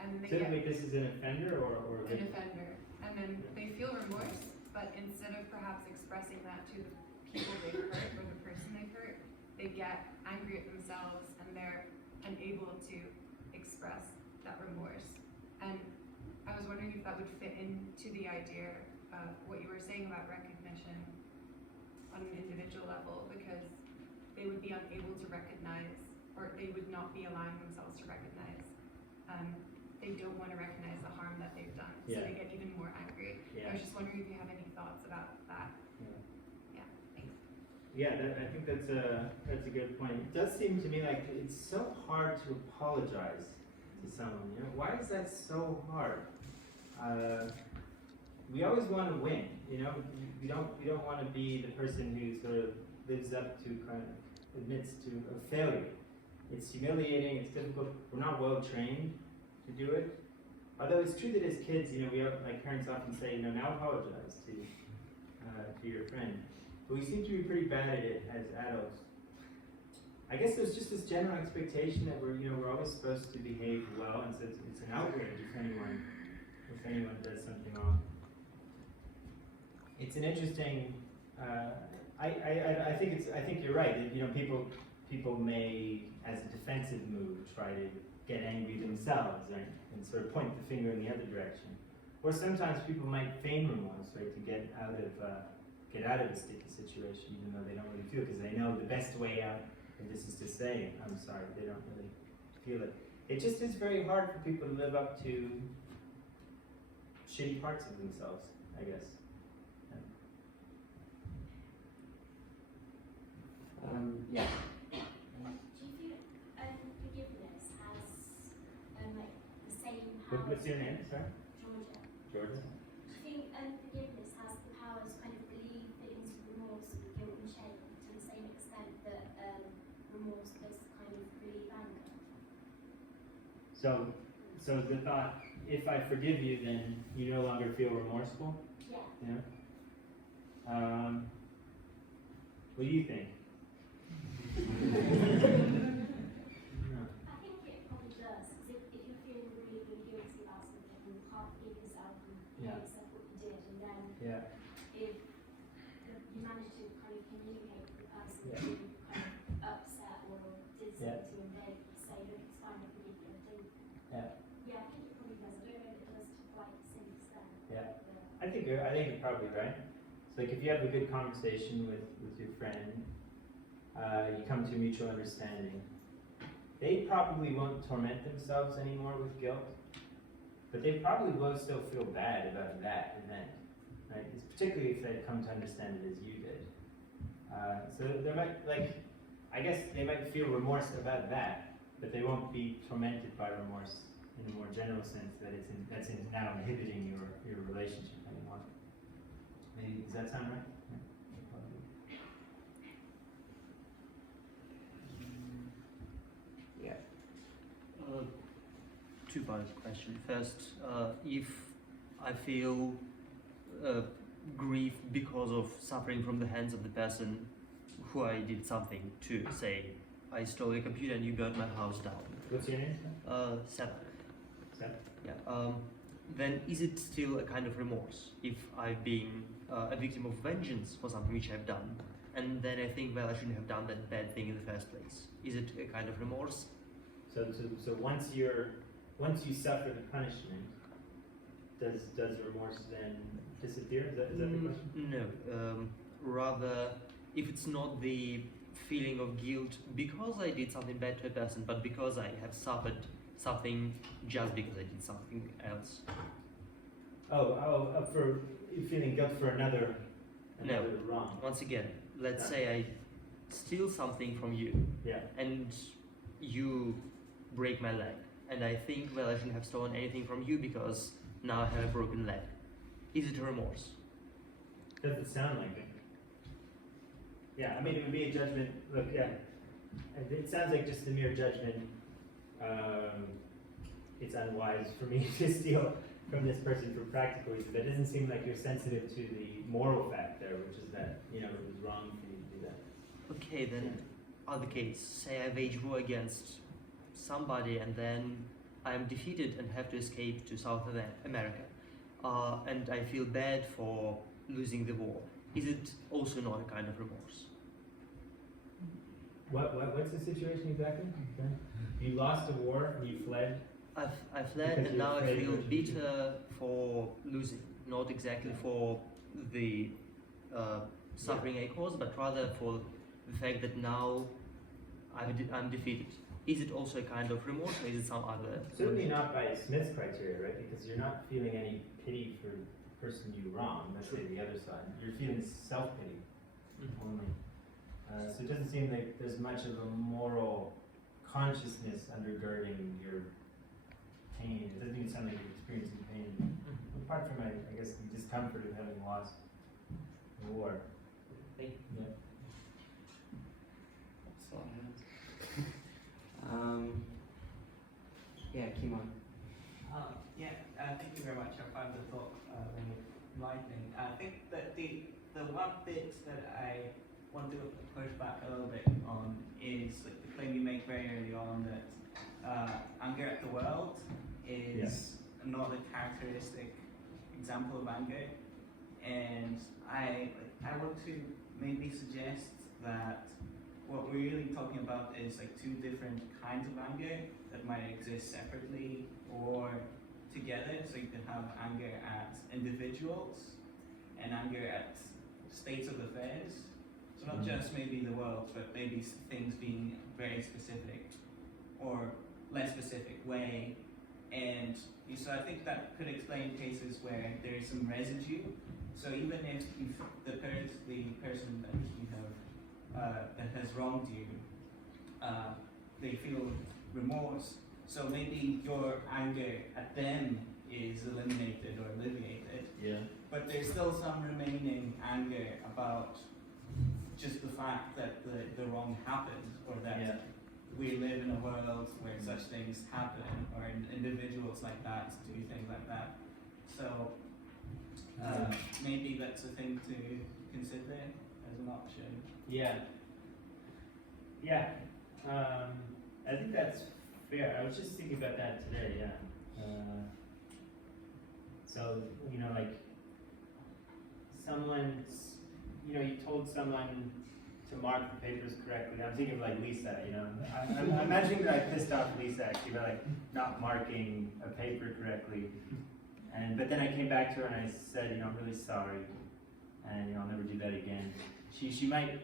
And they Typically, this is an offender or an offender, and then they feel remorse, but instead of perhaps expressing that to the people they've hurt or the person they've hurt, they get angry at themselves and they're unable to express that remorse. And I was wondering if that would fit into the idea of what you were saying about recognition on an individual level, because they would be unable to recognize, or they would not be allowing themselves to recognize. They don't want to recognize the harm that they've done, so they get even more angry. I was just wondering if you have any thoughts about that. Yeah, thanks. Yeah, I think that's a good point. It does seem to me like it's so hard to apologize to someone. You know, why is that so hard? We always want to win. You know, we don't want to be the person who sort of lives up to kind of admits to a failure. It's humiliating. It's difficult. We're not well trained to do it. Although it's true that as kids, you know, like parents often say, you know, now apologize to your friend. But we seem to be pretty bad at it as adults. I guess there's just this general expectation that we're always supposed to behave well, and so it's an outrage if anyone does something wrong. It's an interesting. I think you're right. That, you know, people may, as a defensive move, try to get angry themselves, right, and sort of point the finger in the other direction. Or sometimes people might feign remorse, right, to get out of a sticky situation, even though they don't really feel, because they know the best way out of this is to say, I'm sorry. They don't really feel it. It just is very hard for people to live up to shitty parts of themselves, I guess. Yeah. Do you feel forgiveness has like the same power? What's your name, sorry? Georgia. Georgia. Do you think forgiveness has the power to kind of relieve feelings of remorse, guilt, and shame to the same extent that remorse does kind of relieve anger? So the thought, if I forgive you, then you no longer feel remorseful? Yeah. Yeah. What do you think? I think it probably does, because if you're feeling really, really guilty about something and you can't forgive yourself and you can't accept what you did, and then if you manage to kind of communicate with the person who kind of upset or did something to you, and they say, look, it's fine, I forgive you, I think it probably does. I don't know if it does to quite the same extent. I think you're probably right. So like if you have a good conversation with your friend, you come to a mutual understanding, they probably won't torment themselves anymore with guilt, but they probably will still feel bad about that event, right? It's particularly if they come to understand it as you did. So there might, I guess they might feel remorse about that, but they won't be tormented by remorse in a more general sense that that's now inhibiting your relationship anymore. Maybe, does that sound right? Yeah. Two-part question. First, if I feel grief because of suffering from the hands of the person who I did something to, say, I stole your computer and you burned my house down. What's your name? Seth. Seth? Yeah. Then is it still a kind of remorse if I've been a victim of vengeance for something which I've done, and then I think, well, I shouldn't have done that bad thing in the first place? Is it a kind of remorse? So once you suffer the punishment, does remorse then disappear? Is that the question? No. Rather, if it's not the feeling of guilt because I did something bad to a person, but because I have suffered something just because I did something else. For feeling guilt for another wrong. Once again, let's say I steal something from you, Yeah. and you break my leg, and I think, well, I shouldn't have stolen anything from you because now I have a broken leg. Is it a remorse? Doesn't sound like it. Yeah, I mean, it would be a judgment. Look, yeah, it sounds like just a mere judgment. It's unwise for me to steal from this person for practical reasons. That doesn't seem like you're sensitive to the moral fact there, which is that, you know, it was wrong for you to do that. Okay, then other case, say I wage war against somebody and then I am defeated and have to escape to South America. And I feel bad for losing the war. Is it also not a kind of remorse? What's the situation exactly? Okay. You lost a war, you fled. I fled Because and you're now I afraid feel what you do. bitter for losing, not exactly for the suffering I caused, but rather for the fact that now I'm defeated. Is it also a kind of remorse, or is it some other? Certainly not by Smith's criteria, right? Because you're not feeling any pity for the person you wronged, let's say the other side. You're feeling self-pity only. So it doesn't seem like there's much of a moral consciousness undergirding your pain. It doesn't even sound like you're experiencing pain. Apart from, I guess, the discomfort of having lost the war. Thank you. Yeah. So, yeah, Kimon. Thank you very much. I found the talk very enlightening. I think that the one bit that I want to push back a little bit on is like the claim you make very early on that anger at the world is not a characteristic example of anger, and I want to maybe suggest that what we're really talking about is like two different kinds of anger that might exist separately or together. So you can have anger at individuals and anger at states of affairs. So not just maybe the world, but maybe things being very specific or less specific way. And so I think that could explain cases where there is some residue. So even if the person that you have that has wronged you, they feel remorse. So maybe your anger at them is eliminated or alleviated. Yeah. But there's still some remaining anger about just the fact that the wrong happened, or that we live in a world where such things happen, or individuals like that do things like that. So maybe that's a thing to consider as an option. Yeah. Yeah. I think that's fair. I was just thinking about that today, yeah. So, you know, like, someone's, you know, you told someone to mark the papers correctly. I'm thinking of like Lisa, you know. I'm imagining that I pissed off Lisa actually by like not marking a paper correctly. But then I came back to her and I said, you know, I'm really sorry, and you know, I'll never do that again. She might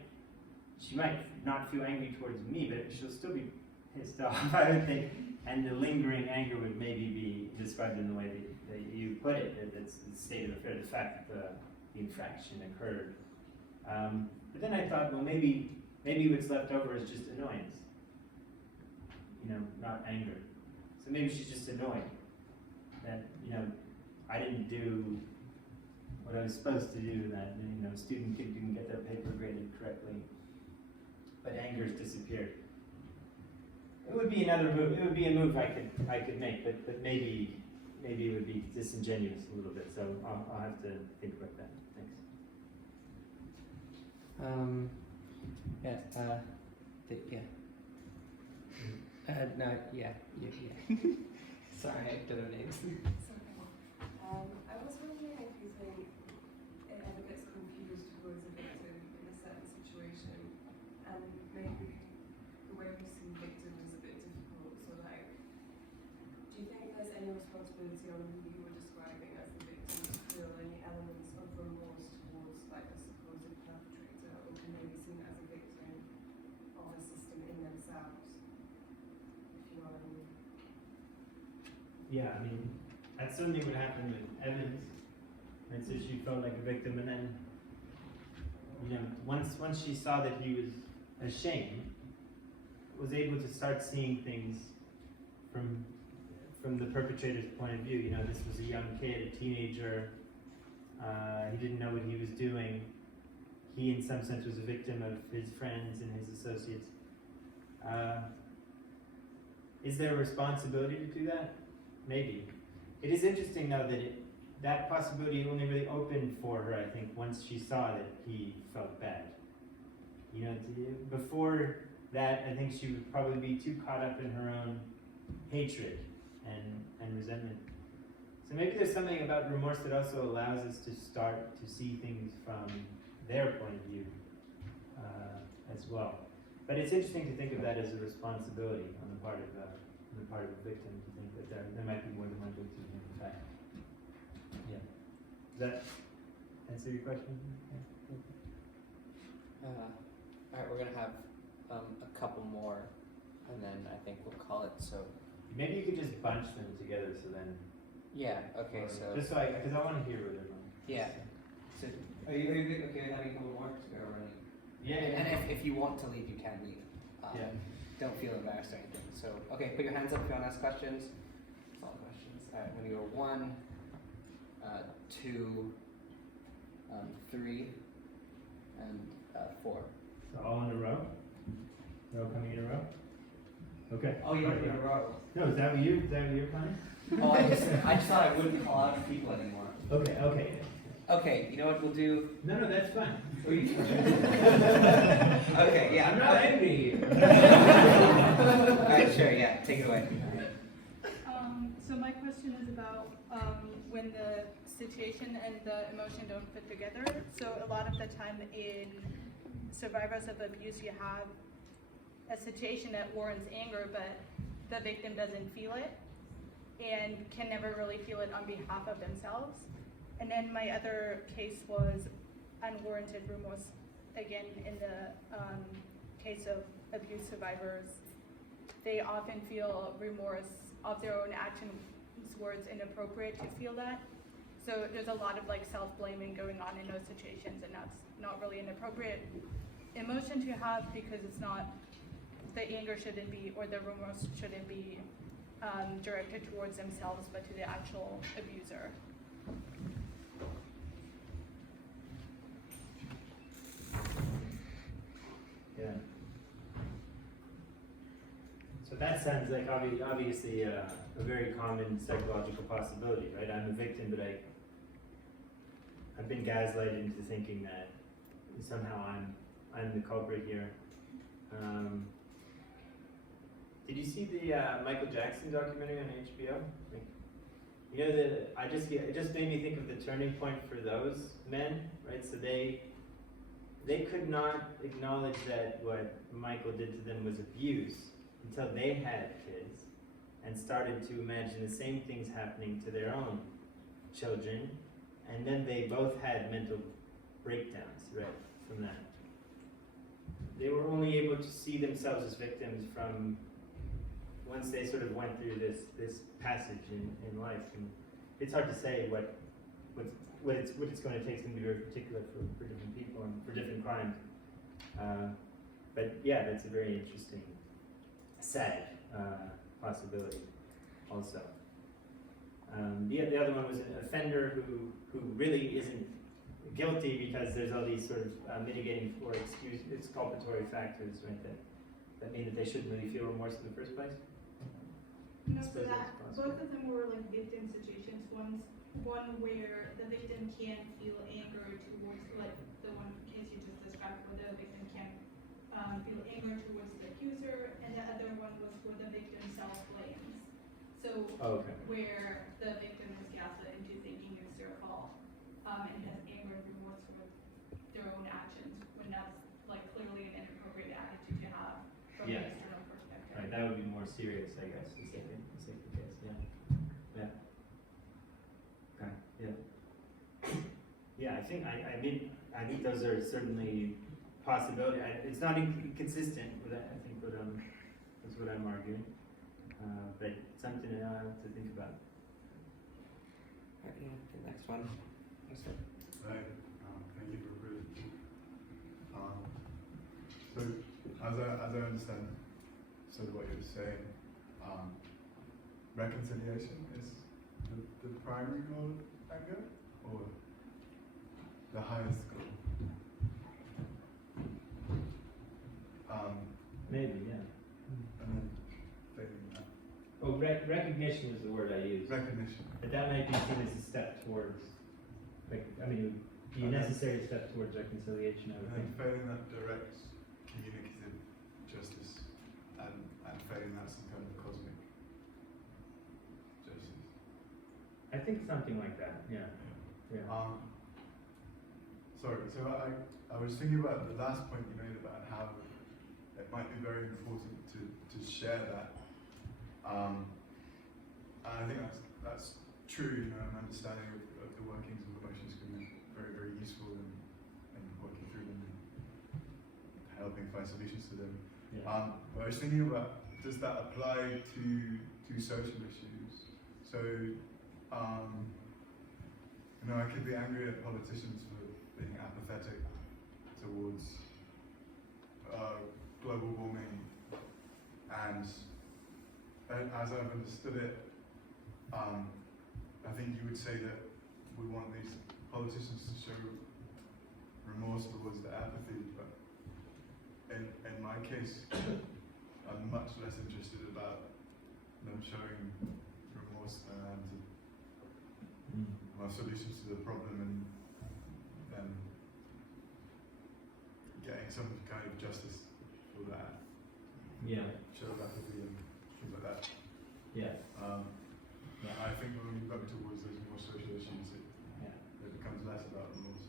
not feel angry towards me, but she'll still be pissed off, I would think. And the lingering anger would maybe be described in the way that you put it. It's the state of affairs, the fact that the infraction occurred. But then I thought, well, maybe what's left over is just annoyance. You know, not anger. So maybe she's just annoyed that, you know, I didn't do what I was supposed to do, that, you know, a student didn't get their paper graded correctly, but anger's disappeared. It would be another move. It would be a move I could make, but maybe it would be disingenuous a little bit. So I'll have to think about that. Thanks. Sorry, I don't know names. I was wondering if you think it ever gets confused who is a victim in a certain situation, and maybe the way we see victim is a bit difficult. So, like, do you think there's any responsibility on who you were describing as the victim to feel any elements of remorse towards, like, a supposed perpetrator, or can they be seen as a victim of a system in themselves? If you know what I mean. Yeah, I mean, that's certainly what happened with Evans. And so she felt like a victim, and then, you know, once she saw that he was ashamed, was able to start seeing things from from the perpetrator's point of view. You know, this was a young kid, a teenager. He didn't know what he was doing. He, in some sense, was a victim of his friends and his associates. Is there a responsibility to do that? Maybe. It is interesting, though, that that possibility only really opened for her, I think, once she saw that he felt bad. You know, before that, I think she would probably be too caught up in her own hatred and resentment. So maybe there's something about remorse that also allows us to start to see things from their point of view as well. But it's interesting to think of that as a responsibility on the part of the victim, to think that there might be more than one victim in fact. Yeah. Does that answer your question? Yeah. Alright, we're gonna have a couple more, and then I think we'll call it. So Maybe you could just bunch them together, so then. yeah, okay, or- so just so because I want to hear what they're on. yeah. So Are you okay having a couple more to go running? Yeah. and if you want to leave, you can leave. Yeah. Don't feel embarrassed or anything. So okay, put your hands up if you want to ask questions. That's all questions. Alright, I'm gonna go 1, 2, 3, and 4. So all in a row? They're all coming in a row? Okay. Oh, you're in a row. No, is that what you're planning? Oh, I just thought I wouldn't call out people anymore. Okay. Okay, you know what we'll do? No, that's fine. Okay, yeah. I'm not angry. Alright, sure, yeah, take it away. So my question is about when the situation and the emotion don't fit together. So a lot of the time in survivors of abuse, you have a situation that warrants anger, but the victim doesn't feel it and can never really feel it on behalf of themselves. And then my other case was unwarranted remorse. Again, in the case of abuse survivors, they often feel remorse of their own actions, words inappropriate to feel that. So there's a lot of like self-blaming going on in those situations, and that's not really an appropriate emotion to have, because it's not, the anger shouldn't be, or the remorse shouldn't be directed towards themselves, but to the actual abuser. Yeah. So that sounds like obviously a very common psychological possibility, right? I'm a victim, but I've been gaslighted into thinking that somehow I'm the culprit here. Did you see the Michael Jackson documentary on HBO? You know, it just made me think of the turning point for those men, right? So they could not acknowledge that what Michael did to them was abuse until they had kids and started to imagine the same things happening to their own children, and then they both had mental breakdowns, right, from that. They were only able to see themselves as victims from once they sort of went through this passage in life. And it's hard to say what it's going to take. It's going to be very particular for different people and for different crimes. But yeah, that's a very interesting, sad possibility also. The other one was an offender who really isn't guilty because there's all these sort of mitigating or exculpatory factors, right, that mean that they shouldn't really feel remorse in the first place. No, so that both of them were like victim situations. One where the victim can't feel anger towards, like the one case you just described, where the victim can't feel anger towards the accuser, and the other one was where the victim self-blames. So where the victim is gaslit into thinking it's their fault, and has anger and remorse for their own actions, when that's like clearly an inappropriate attitude to have from an external perspective. Right, that would be more serious, I guess. The second case, yeah. Okay, yeah. Yeah, I think those are certainly possibility. It's not inconsistent with that, I think, but that's what I'm arguing. But something to think about. Alright, yeah, the next one. Hi, thank you for the presentation. So, as I understand sort of what you're saying, reconciliation is the primary goal of anger, or the highest goal? Maybe, yeah. And then failing that. Oh, recognition was the word I used. Recognition. But that might be seen as a step towards, like, I mean, it would be a necessary step towards reconciliation, I would And then think. failing that direct communicative justice, and failing that some kind of cosmic justice. I think something like that, yeah. Yeah. Sorry, so I was thinking about the last point you made about how it might be very important to share that. And I think that's true, you know, an understanding of the workings of emotions can be very, very useful in working through them and helping find solutions to them. Yeah. But I was thinking about, does that apply to social issues? So, you know, I could be angry at politicians for being apathetic towards global warming, and as I've understood it, I think you would say that we want these politicians to show remorse towards the apathy, but in my case, I'm much less interested about them showing remorse and my solutions to the problem, and then getting some kind of justice for that. Yeah. Show apathy and things like that. Yeah. I think when we go towards those more social issues, it becomes less about remorse.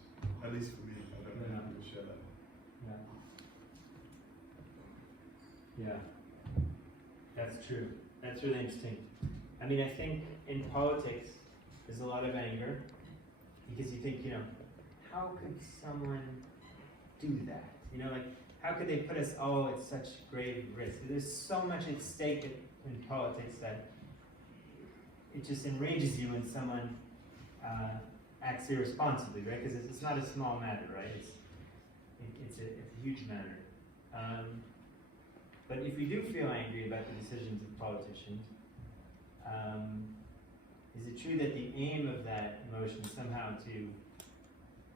At least for me, I don't know if you'll share that. Yeah. Yeah. That's true. That's really interesting. I mean, I think in politics, there's a lot of anger because you think, you know, how could someone do that? You know, like, how could they put us all at such grave risk? There's so much at stake in politics that it just enrages you when someone acts irresponsibly, right? Because it's not a small matter, right? It's a huge matter. But if we do feel angry about the decisions of politicians, is it true that the aim of that emotion is somehow to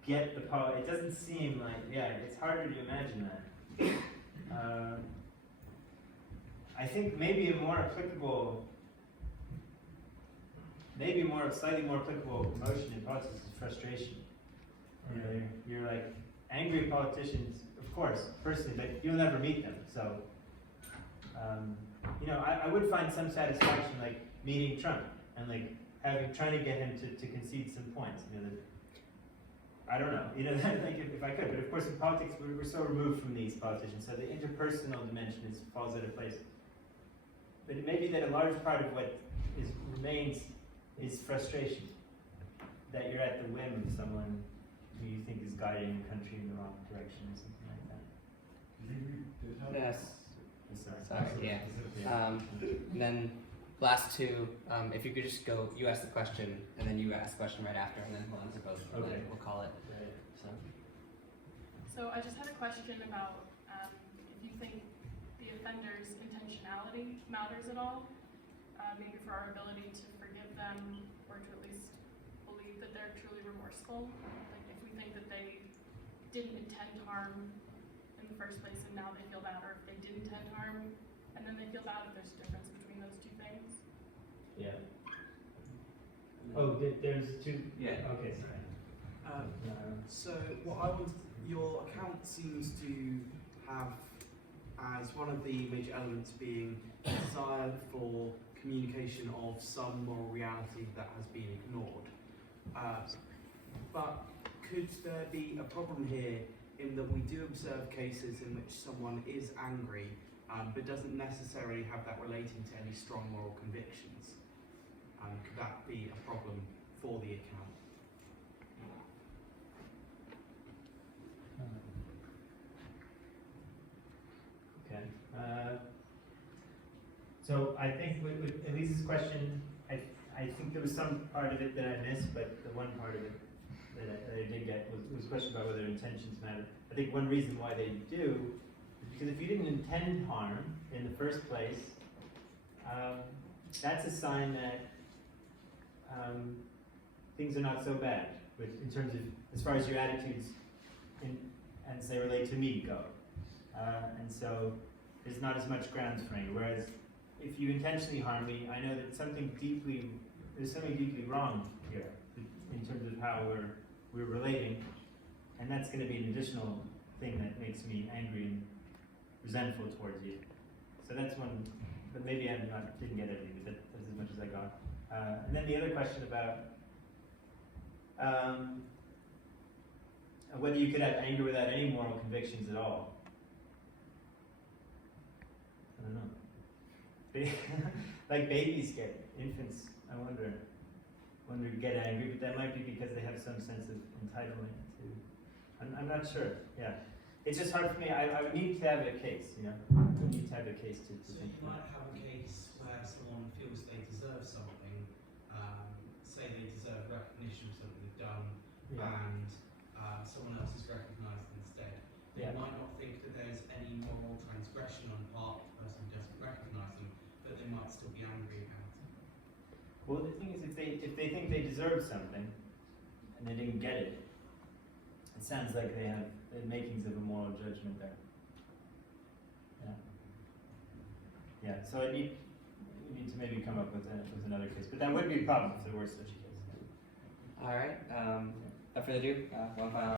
get the power? It doesn't seem like, it's harder to imagine that. I think maybe a more applicable, slightly more applicable emotion in politics is frustration. You know, you're like angry at politicians, of course, personally, but you'll never meet them. So, you know, I would find some satisfaction like meeting Trump and like trying to get him to concede some points. You know, that, I don't know, you know, like if I could, but of course in politics we're so removed from these politicians, so the interpersonal dimension falls out of place. But it may be that a large part of what remains is frustration, that you're at the whim of someone who you think is guiding the country in the wrong direction or something like that. Yes. Sorry. Yeah. Then last two, if you could just go, you ask the question, and then you ask the question right after, and then we'll answer both. And then we'll call it. So I just had a question about if you think the offender's intentionality matters at all, maybe for our ability to forgive them or to at least believe that they're truly remorseful. Like if we think that they didn't intend harm in the first place and now they feel bad, or if they did intend harm and then they feel bad, if there's a difference between those two things. Yeah. Oh, there's two. Yeah. Okay, sorry. So what I want, your account seems to have as one of the major elements being desire for communication of some moral reality that has been ignored. But could there be a problem here in that we do observe cases in which someone is angry but doesn't necessarily have that relating to any strong moral convictions? Could that be a problem for the account? Okay. So I think with Elise's question, I think there was some part of it that I missed, but the one part of it that I did get was a question about whether intentions matter. I think one reason why they do is because if you didn't intend harm in the first place, that's a sign that things are not so bad in terms of, as far as your attitudes and say relate to me go. And so there's not as much grounds for anger. Whereas if you intentionally harm me, I know that there's something deeply wrong here in terms of how we're relating, and that's going to be an additional thing that makes me angry and resentful towards you. So that's one, but maybe I didn't get everything, but that's as much as I got. And then the other question about whether you could have anger without any moral convictions at all. I don't know. Like babies infants, I wonder get angry, but that might be because they have some sense of entitlement to. I'm not sure. Yeah, it's just hard for me. I would need to have a case, you know. I would need to have a case to So think you might about. have a case where someone feels they deserve something, say they deserve recognition for something they've done, Yeah. and someone else is recognised instead. They Yeah. might not think that there's any moral transgression on the part of the person who doesn't recognise them, but they might still be angry about it. Well, the thing is, if they think they deserve something and they didn't get it, it sounds like they have the makings of a moral judgment there. Yeah. Yeah. So we need to maybe come up with another case, but that would be a problem if there were such a case. All right. Without further ado, one final.